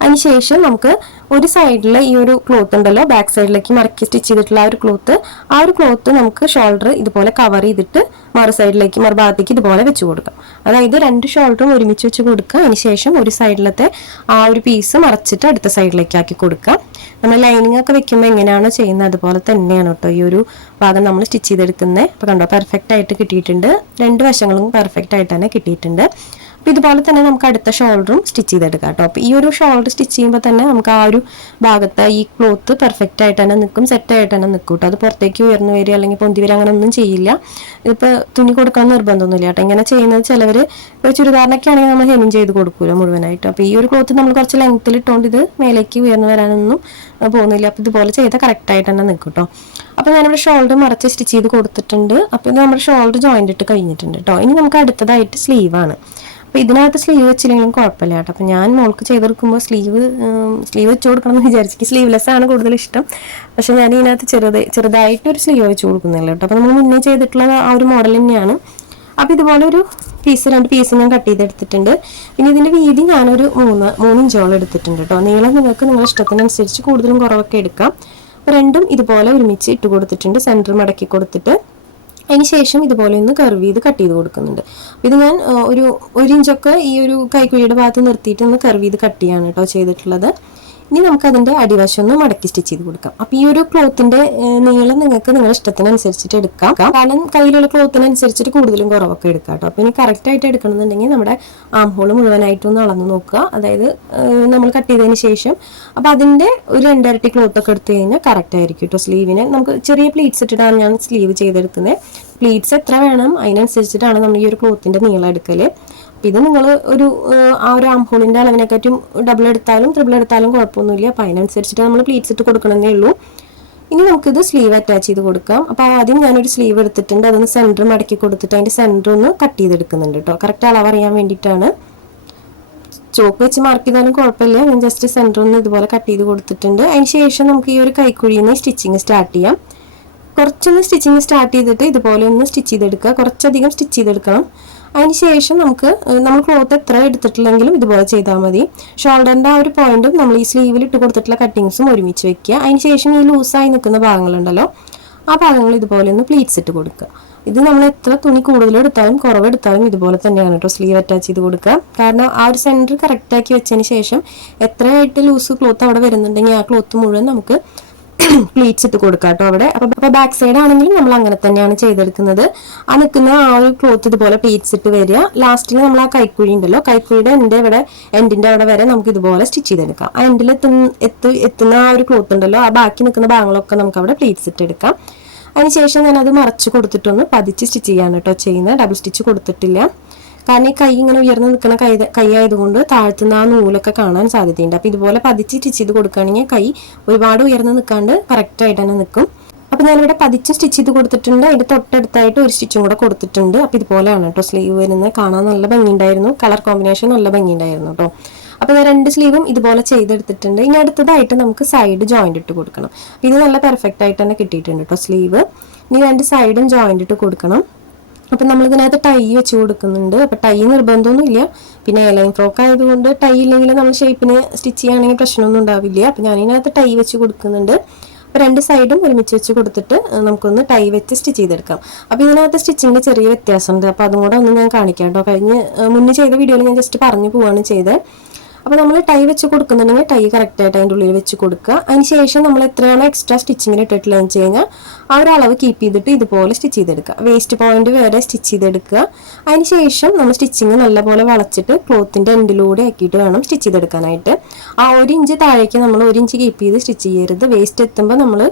S1: അതിനുശേഷം നമുക്ക് ഒരു സൈഡിൽ ഈ ഒരു ക്ലോത്ത് ഉണ്ടല്ലോ ബാക്ക് സൈഡിലേക്ക് മറക്കി സ്റ്റിച്ച് ചെയ്തിട്ടുള്ള ആ ഒരു ക്ലോത്ത് ആ ഒരു ക്ലോത്ത് നമുക്ക് ഷോൾഡർ ഇതുപോലെ കവർ ചെയ്തിട്ട് മറു സൈഡിലേക്ക് മറുഭാഗത്തേക്ക് ഇതുപോലെ വെച്ച് കൊടുക്കാം. അതായത് രണ്ട് ഷോൾഡറും ഒരുമിച്ച് വെച്ച് കൊടുക്കുക അതിനുശേഷം ഒരു സൈഡിലത്തെ ആ ഒരു പീസ് മറച്ചിട്ട് അടുത്ത സൈഡിലേക്ക് ആക്കി കൊടുക്കാം. നമ്മൾ ലൈനിങ് ഒക്കെ വെക്കുമ്പോൾ എങ്ങനെയാണോ ചെയ്യുന്നത്? അതുപോലെ തന്നെയാണ് കേട്ടോ ഈ ഒരു ഭാഗം നമ്മൾ സ്റ്റിച്ച് ചെയ്തെടുക്കുന്നത് അപ്പോൾ കണ്ടോ പെർഫെക്റ്റ് ആയിട്ട് കിട്ടിയിട്ടുണ്ട്. രണ്ട് വശങ്ങളും പെർഫെക്റ്റ് ആയിട്ട് തന്നെ കിട്ടിയിട്ടുണ്ട്. അപ്പോൾ ഇതുപോലെ തന്നെ നമുക്ക് അടുത്ത ഷോൾഡറും സ്റ്റിച്ച് ചെയ്തെടുക്കാം കേട്ടോ. അപ്പോൾ ഈ ഒരു ഷോൾഡർ സ്റ്റിച്ച് ചെയ്യുമ്പോൾ തന്നെ നമുക്ക് ആ ഒരു ഭാഗത്ത് ഈ ക്ലോത്ത് പെർഫെക്റ്റ് ആയിട്ട് തന്നെ നിൽക്കും സെറ്റ് ആയിട്ട് തന്നെ നിൽക്കും കേട്ടോ. അത് പുറത്തേക്ക് ഉയർന്നു വരിക അല്ലെങ്കിൽ പൊന്തി വരിക അങ്ങനെ ഒന്നും ചെയ്യില്ല. ഇതിപ്പോൾ തുണി കൊടുക്കാൻ നിർബന്ധമൊന്നുമില്ല കേട്ടോ. ഇങ്ങനെ ചെയ്യുന്നത് ചിലവർ ഇപ്പോൾ ചുരിദാറിനൊക്കെ ആണെങ്കിൽ നമ്മൾ ഹെമിങ് ചെയ്ത് കൊടുക്കൂല മുഴുവനായിട്ട്. അപ്പോൾ ഈ ഒരു ക്ലോത്ത് നമ്മൾ കുറച്ച് ലെങ്ത്തിൽ ഇട്ടുകൊണ്ട് ഇത് മേലേക്ക് ഉയർന്നു വരാനൊന്നും പോകുന്നില്ല. അപ്പോൾ ഇതുപോലെ ചെയ്താൽ കറക്റ്റ് ആയിട്ട് തന്നെ നിൽക്കും കേട്ടോ. അപ്പോൾ ഞാനിവിടെ ഷോൾഡർ മറച്ച് സ്റ്റിച്ച് ചെയ്ത് കൊടുത്തിട്ടുണ്ട്. അപ്പോൾ ഇത് നമ്മുടെ ഷോൾഡർ ജോയിന്റ് ഇട്ട് കഴിഞ്ഞിട്ടുണ്ട് കേട്ടോ. ഇനി നമുക്ക് അടുത്തതായിട്ട് സ്ലീവാണ് അപ്പോൾ ഇതിനകത്ത് സ്ലീവ് വെച്ചില്ലെങ്കിലും കുഴപ്പമില്ല കേട്ടോ. അപ്പോൾ ഞാൻ മോൾക്ക് ചെയ്തെടുക്കുമ്പോൾ സ്ലീവ് സ്ലീവ് വെച്ച് കൊടുക്കണം എന്ന് വിചാരിച്ചു സ്ലീവ്ലെസ് ആണ് കൂടുതൽ ഇഷ്ടം. പക്ഷെ ഞാൻ ഇതിനകത്ത് ചെറുത് ചെറുതായിട്ട് ഒരു സ്ലീവ് വെച്ച് കൊടുക്കുന്നില്ല കേട്ടോ. അപ്പോൾ നമ്മൾ മുന്നേ ചെയ്തിട്ടുള്ള ആ ഒരു മോഡൽ തന്നെയാണ്. അപ്പോൾ ഇതുപോലെ ഒരു പീസ് രണ്ട് പീസ് ഞാൻ കട്ട് ചെയ്തെടുത്തിട്ടുണ്ട്. പിന്നെ ഇതിന്റെ വീതി ഞാനൊരു മൂന്ന് മൂന്ന് ഇഞ്ചോളം എടുത്തിട്ടുണ്ട് കേട്ടോ. നീളം നിങ്ങൾക്ക് നിങ്ങളുടെ ഇഷ്ടത്തിനനുസരിച്ച് കൂടുതലും കുറവൊക്കെ എടുക്കാം. രണ്ടും ഇതുപോലെ ഒരുമിച്ച് ഇട്ട് കൊടുത്തിട്ടുണ്ട്. സെന്റർ മടക്കി കൊടുത്തിട്ട് അതിന് ശേഷം ഇതുപോലെ ഒന്ന് കർവ് ചെയ്ത് കട്ട് ചെയ്ത് കൊടുക്കുന്നുണ്ട്. ഇത് ഞാൻ ഒരു ഒരു ഇഞ്ചൊക്കെ ഈ ഒരു കൈക്കുഴിയുടെ ഭാഗത്ത് നിർത്തിയിട്ട് ഒന്ന് കർവ് ചെയ്ത് കട്ട് ചെയ്യാണ് കേട്ടോ ചെയ്തിട്ടുള്ളത്. ഇനി നമുക്ക് അതിന്റെ അടിവശം ഒന്ന് മടക്കി സ്റ്റിച്ച് ചെയ്ത് കൊടുക്കാം. അപ്പൊ ഈ ഒരു ക്ലോത്തിന്റെ നീളം നിങ്ങൾക്ക് നിങ്ങളുടെ ഇഷ്ടത്തിനനുസരിച്ചിട്ട് എടുക്കാം. കാരണം കയ്യിലുള്ള ക്ലോത്തിനനുസരിച്ചിട്ട് കൂടുതലും കുറവൊക്കെ എടുക്കാം കേട്ടോ. അപ്പൊ ഇനി കറക്റ്റ് ആയിട്ട് എടുക്കണമെന്നുണ്ടെങ്കിൽ നമ്മുടെ ആം ഹോൾ മുഴുവനായിട്ട് ഒന്ന് അളന്ന് നോക്കുക. അതായത് നമ്മൾ കട്ട് ചെയ്തതിന് ശേഷം. അപ്പൊ അതിന്റെ ഒരു രണ്ടരട്ടി ക്ലോത്ത് ഒക്കെ എടുത്തു കഴിഞ്ഞാൽ കറക്റ്റ് ആയിരിക്കും കേട്ടോ സ്ലീവിന് നമുക്ക് ചെറിയ പ്ലീറ്റ്സ് ഇട്ടിട്ടാണ് ഞാൻ സ്ലീവ് ചെയ്തെടുക്കുന്നത്. പ്ലീറ്റ്സ് എത്ര വേണം? അതിനനുസരിച്ചിട്ടാണ് നമ്മൾ ഈ ഒരു ക്ലോത്തിന്റെ നീളം എടുക്കൽ. ഇത് നിങ്ങൾ ഒരു ആ ഒരു ആം ഹോളിന്റെ അളവിനെക്കാട്ടും ഡബിൾ എടുത്താലും ട്രിപ്പിൾ എടുത്താലും കുഴപ്പമൊന്നുമില്ല. അപ്പം അതിനനുസരിച്ചിട്ട് നമ്മൾ പ്ലീറ്റ്സ് ഇട്ട് കൊടുക്കണമെന്നേ ഉള്ളൂ. ഇനി നമുക്കിത് സ്ലീവ് അറ്റാച്ച് ചെയ്ത് കൊടുക്കാം. അപ്പോൾ ആദ്യം ഞാനൊരു സ്ലീവ് എടുത്തിട്ടുണ്ട്. അതൊന്ന് സെന്റർ മടക്കി കൊടുത്തിട്ട് അതിന്റെ സെന്റർ ഒന്ന് കട്ട് ചെയ്തെടുക്കുന്നുണ്ട് കേട്ടോ കറക്റ്റ് അളവ് അറിയാൻ വേണ്ടിയിട്ടാണ്. ചോക്ക് വെച്ച് മാർക്ക് ചെയ്താലും കുഴപ്പമില്ല. ഞാൻ ജസ്റ്റ് സെന്റർ ഒന്ന് ഇതുപോലെ കട്ട് ചെയ്ത് കൊടുത്തിട്ടുണ്ട്. അതിന് ശേഷം നമുക്ക് ഈ ഒരു കൈക്കുഴിയിൽ നിന്ന് സ്റ്റിച്ചിങ് സ്റ്റാർട്ട് ചെയ്യാം. കുറച്ചൊന്ന് സ്റ്റിച്ചിങ് സ്റ്റാർട്ട് ചെയ്തിട്ട് ഇതുപോലെ ഒന്ന് സ്റ്റിച്ച് ചെയ്തെടുക്കുക. കുറച്ചധികം സ്റ്റിച്ച് ചെയ്തെടുക്കണം. അതിനുശേഷം നമുക്ക് നമ്മൾ ക്ലോത്ത് എത്ര എടുത്തിട്ടില്ലെങ്കിലും ഇതുപോലെ ചെയ്താൽ മതി. ഷോൾഡറിന്റെ ആ ഒരു പോയിന്റും നമ്മൾ ഈ സ്ലീവിൽ ഇട്ട് കൊടുത്തിട്ടുള്ള കട്ടിങ്സും ഒരുമിച്ച് വെക്കുക. അതിനുശേഷം ഈ ലൂസായി നിൽക്കുന്ന ഭാഗങ്ങളുണ്ടല്ലോ ആ ഭാഗങ്ങൾ ഇതുപോലെ ഒന്ന് പ്ലീറ്റ്സ് ഇട്ട് കൊടുക്കുക. ഇത് നമ്മൾ എത്ര തുണി കൂടുതൽ എടുത്താലും കുറവ് എടുത്താലും ഇതുപോലെ തന്നെയാണ് കേട്ടോ സ്ലീവ് അറ്റാച്ച് ചെയ്ത് കൊടുക്കുക. കാരണം ആ ഒരു സെന്റർ കറക്റ്റാക്കി വെച്ചതിന് ശേഷം എത്രയായിട്ട് ലൂസ് ക്ലോത്ത് അവിടെ വരുന്നുണ്ടെങ്കിൽ ആ ക്ലോത്ത് മുഴുവൻ നമുക്ക് പ്ലീറ്റ്സ് ഇട്ട് കൊടുക്കാം കേട്ടോ അവിടെ. അപ്പൊ ബാക്ക് സൈഡ് ആണെങ്കിലും നമ്മൾ അങ്ങനെ തന്നെയാണ് ചെയ്തെടുക്കുന്നത്. ആ നിൽക്കുന്ന ആ ഒരു ക്ലോത്ത് ഇതുപോലെ പ്ലീറ്റ്സ് ഇട്ട് വരിക. ലാസ്റ്റിൽ നമ്മൾ ആ കൈക്കുഴി ഉണ്ടല്ലോ. കൈക്കുഴിയുടെ എന്റെ ഇവിടെ എൻഡിന്റെ അവിടെ വരെ നമുക്ക് ഇതുപോലെ സ്റ്റിച്ച് ചെയ്തെടുക്കാം. ആ എൻഡിൽ എത്തു എത്തുന്ന ആ ഒരു ക്ലോത്ത് ഉണ്ടല്ലോ. ആ ബാക്കി നിൽക്കുന്ന ഭാഗങ്ങളൊക്കെ നമുക്ക് അവിടെ പ്ലീറ്റ്സ് ഇട്ട് എടുക്കാം. അതിനുശേഷം ഞാനത് മറച്ച് കൊടുത്തിട്ടൊന്ന് പതിച്ച് സ്റ്റിച്ച് ചെയ്യാണ് കേട്ടോ ചെയ്യുന്നത്. ഡബിൾ സ്റ്റിച്ച് കൊടുത്തിട്ടില്ല. കാരണം ഈ കൈ ഇങ്ങനെ ഉയർന്നു നിൽക്കുന്ന കൈ കൈ ആയതുകൊണ്ട് താഴ്ത്തുന്ന ആ നൂലൊക്കെ കാണാൻ സാധ്യതയുണ്ട്. അപ്പോൾ ഇതുപോലെ പതിച്ച് സ്റ്റിച്ച് ചെയ്ത് കൊടുക്കുകയാണെങ്കിൽ കൈ ഒരുപാട് ഉയർന്നു നിൽക്കാണ്ട് കറക്റ്റായിട്ട് തന്നെ നിൽക്കും. അപ്പോൾ ഞാനിവിടെ പതിച്ച് സ്റ്റിച്ച് ചെയ്ത് കൊടുത്തിട്ടുണ്ട്. അതിന്റെ തൊട്ടടുത്തായിട്ട് ഒരു സ്റ്റിച്ചും കൂടെ കൊടുത്തിട്ടുണ്ട്. അപ്പോൾ ഇതുപോലെയാണ് കേട്ടോ സ്ലീവ് വരുന്നത്. കാണാൻ നല്ല ഭംഗിയുണ്ടായിരുന്നു. കളർ കോമ്പിനേഷൻ നല്ല ഭംഗിയുണ്ടായിരുന്നു കേട്ടോ. അപ്പോൾ ഞാൻ രണ്ട് സ്ലീവും ഇതുപോലെ ചെയ്തെടുത്തിട്ടുണ്ട്. ഇനി അടുത്തതായിട്ട് നമുക്ക് സൈഡ് ജോയിന്റ് ഇട്ട് കൊടുക്കണം. ഇത് നല്ല പെർഫെക്റ്റ് ആയിട്ട് തന്നെ കിട്ടിയിട്ടുണ്ട് കേട്ടോ സ്ലീവ്. ഇനി രണ്ട് സൈഡും ജോയിന്റ് ഇട്ട് കൊടുക്കണം. അപ്പം നമ്മൾ ഇതിനകത്ത് ടൈ വെച്ച് കൊടുക്കുന്നുണ്ട്. അപ്പം ടൈ നിർബന്ധമൊന്നുമില്ല. പിന്നെ ലൈൻ ഫ്രോക്ക് ആയതുകൊണ്ട് ടൈ ഇല്ലെങ്കിൽ നമ്മൾ ഷേപ്പിന് സ്റ്റിച്ച് ചെയ്യുകയാണെങ്കിൽ പ്രശ്നമൊന്നും ഉണ്ടാവില്ല. അപ്പം ഞാൻ ഇതിനകത്ത് ടൈ വെച്ച് കൊടുക്കുന്നുണ്ട്. അപ്പോൾ രണ്ട് സൈഡും ഒരുമിച്ച് വെച്ച് കൊടുത്തിട്ട് നമുക്കൊന്ന് ടൈ വെച്ച് സ്റ്റിച്ച് ചെയ്തെടുക്കാം. അപ്പോൾ ഇതിനകത്ത് സ്റ്റിച്ചിങ്ങിന്റെ ചെറിയ വ്യത്യാസമുണ്ട്. അപ്പോൾ അതും കൂടെ ഒന്ന് ഞാൻ കാണിക്കാം കേട്ടോ. കഴിഞ്ഞ് മുന്നേ ചെയ്ത വീഡിയോയിൽ ഞാൻ ജസ്റ്റ് പറഞ്ഞു പോവാണ് ചെയ്തത് അപ്പോൾ നമ്മൾ ടൈ വെച്ച് കൊടുക്കുന്നുണ്ടെങ്കിൽ ടൈ കറക്റ്റായിട്ട് അതിന്റെ ഉള്ളിൽ വെച്ച് കൊടുക്കുക. അതിന് ശേഷം നമ്മൾ എത്രയാണോ എക്സ്ട്രാ സ്റ്റിച്ചിങ്ങിന് ഇട്ടിട്ടുള്ളത് വെച്ച് കഴിഞ്ഞാൽ ആ ഒരു അളവ് കീപ്പ് ചെയ്തിട്ട് ഇതുപോലെ സ്റ്റിച്ച് ചെയ്തെടുക്കുക. വേസ്റ്റ് പോയിന്റ് വരെ സ്റ്റിച്ച് ചെയ്തെടുക്കുക. അതിന് ശേഷം നമ്മൾ സ്റ്റിച്ചിങ് നല്ലപോലെ വളച്ചിട്ട് ക്ലോത്തിന്റെ എൻഡിലൂടെ ആക്കിയിട്ട് വേണം സ്റ്റിച്ച് ചെയ്തെടുക്കാനായിട്ട്. ആ ഒരു ഇഞ്ച് താഴേക്ക് നമ്മൾ ഒരു ഇഞ്ച് കീപ്പ് ചെയ്ത് സ്റ്റിച്ച് ചെയ്യരുത്. വേസ്റ്റ് എത്തുമ്പോൾ നമ്മൾ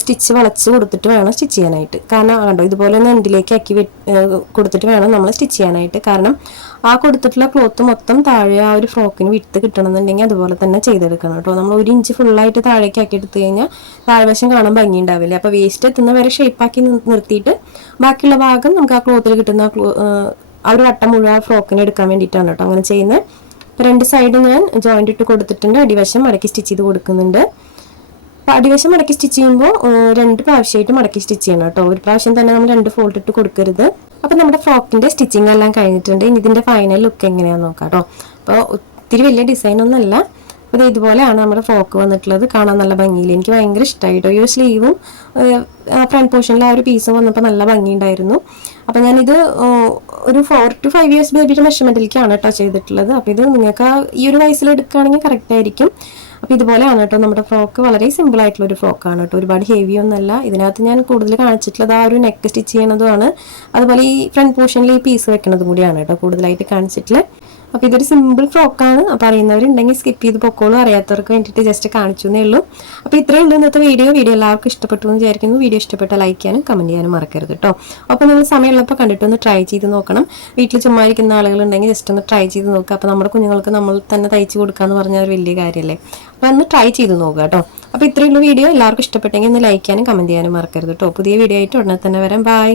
S1: സ്റ്റിച്ച് വളച്ച് കൊടുത്തിട്ട് വേണം സ്റ്റിച്ച് ചെയ്യാനായിട്ട്. കാരണം കണ്ടോ ഇതുപോലെ ഒന്ന് എൻഡിലേക്ക് ആക്കി കൊടുത്തിട്ട് വേണം നമ്മൾ സ്റ്റിച്ച് ചെയ്യാനായിട്ട്. കാരണം ആ കൊടുത്തിട്ടുള്ള ക്ലോത്ത് മൊത്തം താഴെ ആ ഒരു ഫ്രോക്കിന് വിട്ട് കിട്ടണമെന്നുണ്ടെങ്കിൽ അതുപോലെ തന്നെ ചെയ്തെടുക്കണം കേട്ടോ. നമ്മൾ ഒരു ഇഞ്ച് ഫുള്ളായിട്ട് താഴേക്ക് ആക്കി എടുത്തു കഴിഞ്ഞാൽ താഴ്വശം കാണാൻ ഭംഗി അപ്പോൾ വേസ്റ്റ് എത്തുന്ന വരെ ഷേപ്പാക്കി നിർത്തിയിട്ട് ബാക്കിയുള്ള ഭാഗം നമുക്ക് ആ ക്ലോത്തിൽ കിട്ടുന്ന ആ ഒരു വട്ടം മുഴുവൻ ആ ഫ്രോക്കിന് എടുക്കാൻ വേണ്ടിയിട്ടാണ് കേട്ടോ. അങ്ങനെ ചെയ്യുന്നത്. രണ്ട് സൈഡ് ഞാൻ ജോയിന്റ് ഇട്ട് കൊടുത്തിട്ടുണ്ട്. അടിവശം മടക്കി സ്റ്റിച്ച് ചെയ്ത് കൊടുക്കുന്നുണ്ട്. അപ്പോൾ അടിവശം മടക്കി സ്റ്റിച്ച് ചെയ്യുമ്പോൾ രണ്ട് പ്രാവശ്യമായിട്ട് മടക്കി സ്റ്റിച്ച് ചെയ്യണം കേട്ടോ. ഒരു പ്രാവശ്യം തന്നെ നമ്മൾ രണ്ട് ഫോൾഡ് ഇട്ട് കൊടുക്കരുത്. അപ്പോൾ നമ്മുടെ ഫ്രോക്കിന്റെ സ്റ്റിച്ചിങ് എല്ലാം കഴിഞ്ഞിട്ടുണ്ട്. ഇനി ഇതിന്റെ ഫൈനൽ ലുക്ക് എങ്ങനെയാണെന്ന് നോക്കാം കേട്ടോ. അപ്പോൾ ഒത്തിരി വലിയ ഡിസൈൻ ഒന്നല്ല അപ്പോൾ ഇത് ഇതുപോലെയാണ് നമ്മുടെ ഫ്രോക്ക് വന്നിട്ടുള്ളത്. കാണാൻ നല്ല ഭംഗിയിൽ എനിക്ക് ഭയങ്കര ഇഷ്ടമായിട്ടോ ഈ സ്ലീവും ഫ്രണ്ട് പോർഷനിൽ ആ ഒരു പീസും വന്നപ്പോൾ നല്ല ഭംഗിയുണ്ടായിരുന്നു. അപ്പോൾ ഞാനിത് ഒരു ഫോർ ടു ഫൈവ് ഇയേഴ്സ് ബേബിയുടെ മെഷർമെന്റിലേക്കാണ് കേട്ടോ ചെയ്തിട്ടുള്ളത്. അപ്പോൾ ഇത് നിങ്ങൾക്ക് ഈ ഒരു വയസ്സിൽ എടുക്കുകയാണെങ്കിൽ കറക്റ്റ് ആയിരിക്കും. അപ്പോൾ ഇതുപോലെയാണ് കേട്ടോ നമ്മുടെ ഫ്രോക്ക് വളരെ സിമ്പിൾ ആയിട്ടുള്ള ഒരു ഫ്രോക്കാണ് കേട്ടോ. ഒരുപാട് ഹെവി ഒന്നല്ല. ഇതിനകത്ത് ഞാൻ കൂടുതൽ കാണിച്ചിട്ടുള്ളത് ആ ഒരു നെക്ക് സ്റ്റിച്ച് ചെയ്യണതുമാണ്. അതുപോലെ ഈ ഫ്രണ്ട് പോർഷനിൽ ഈ പീസ് വെക്കണതും കൂടിയാണ് കേട്ടോ കൂടുതലായിട്ട് കാണിച്ചിട്ടുള്ളത്. അപ്പോൾ ഇതൊരു സിമ്പിൾ ഫ്രോക്കാണ് അപ്പോൾ അറിയുന്നവരുണ്ടെങ്കിൽ സ്കിപ്പ് ചെയ്ത് പൊക്കോളും. അറിയാത്തവർക്ക് വേണ്ടിയിട്ട് ജസ്റ്റ് കാണിച്ചു എന്നേ ഉള്ളൂ. അപ്പോൾ ഇത്രയും ഉള്ളൂ ഇന്നത്തെ വീഡിയോ വീഡിയോ എല്ലാവർക്കും ഇഷ്ടപ്പെട്ടു എന്ന് വിചാരിക്കുന്നു. വീഡിയോ ഇഷ്ടപ്പെട്ട ലൈക്ക് ചെയ്യാനും കമന്റ് ചെയ്യാനും മറക്കരുത് കേട്ടോ അപ്പോൾ നിങ്ങൾ സമയമുള്ളപ്പോൾ കണ്ടിട്ടൊന്ന് ട്രൈ ചെയ്ത് നോക്കണം. വീട്ടിൽ ചുമ്മാ ഇരിക്കുന്ന ആളുകളുണ്ടെങ്കിൽ ജസ്റ്റ് ഒന്ന് ട്രൈ ചെയ്ത് നോക്കുക അപ്പോൾ നമ്മുടെ കുഞ്ഞുങ്ങൾക്ക് നമ്മൾ തന്നെ തയ്ച്ച് കൊടുക്കാന്ന് പറഞ്ഞാൽ ഒരു വലിയ കാര്യമല്ലേ? അപ്പോൾ ഒന്ന് ട്രൈ ചെയ്ത് നോക്കുക കേട്ടോ അപ്പോൾ ഇത്രയുള്ള വീഡിയോ എല്ലാവർക്കും ഇഷ്ടപ്പെട്ടെങ്കിൽ ഒന്ന് ലൈക്ക് ചെയ്യാനും കമന്റ് ചെയ്യാനും മറക്കരുത് കേട്ടോ പുതിയ വീഡിയോ ആയിട്ട് ഉടനെ തന്നെ വരാം. ബൈ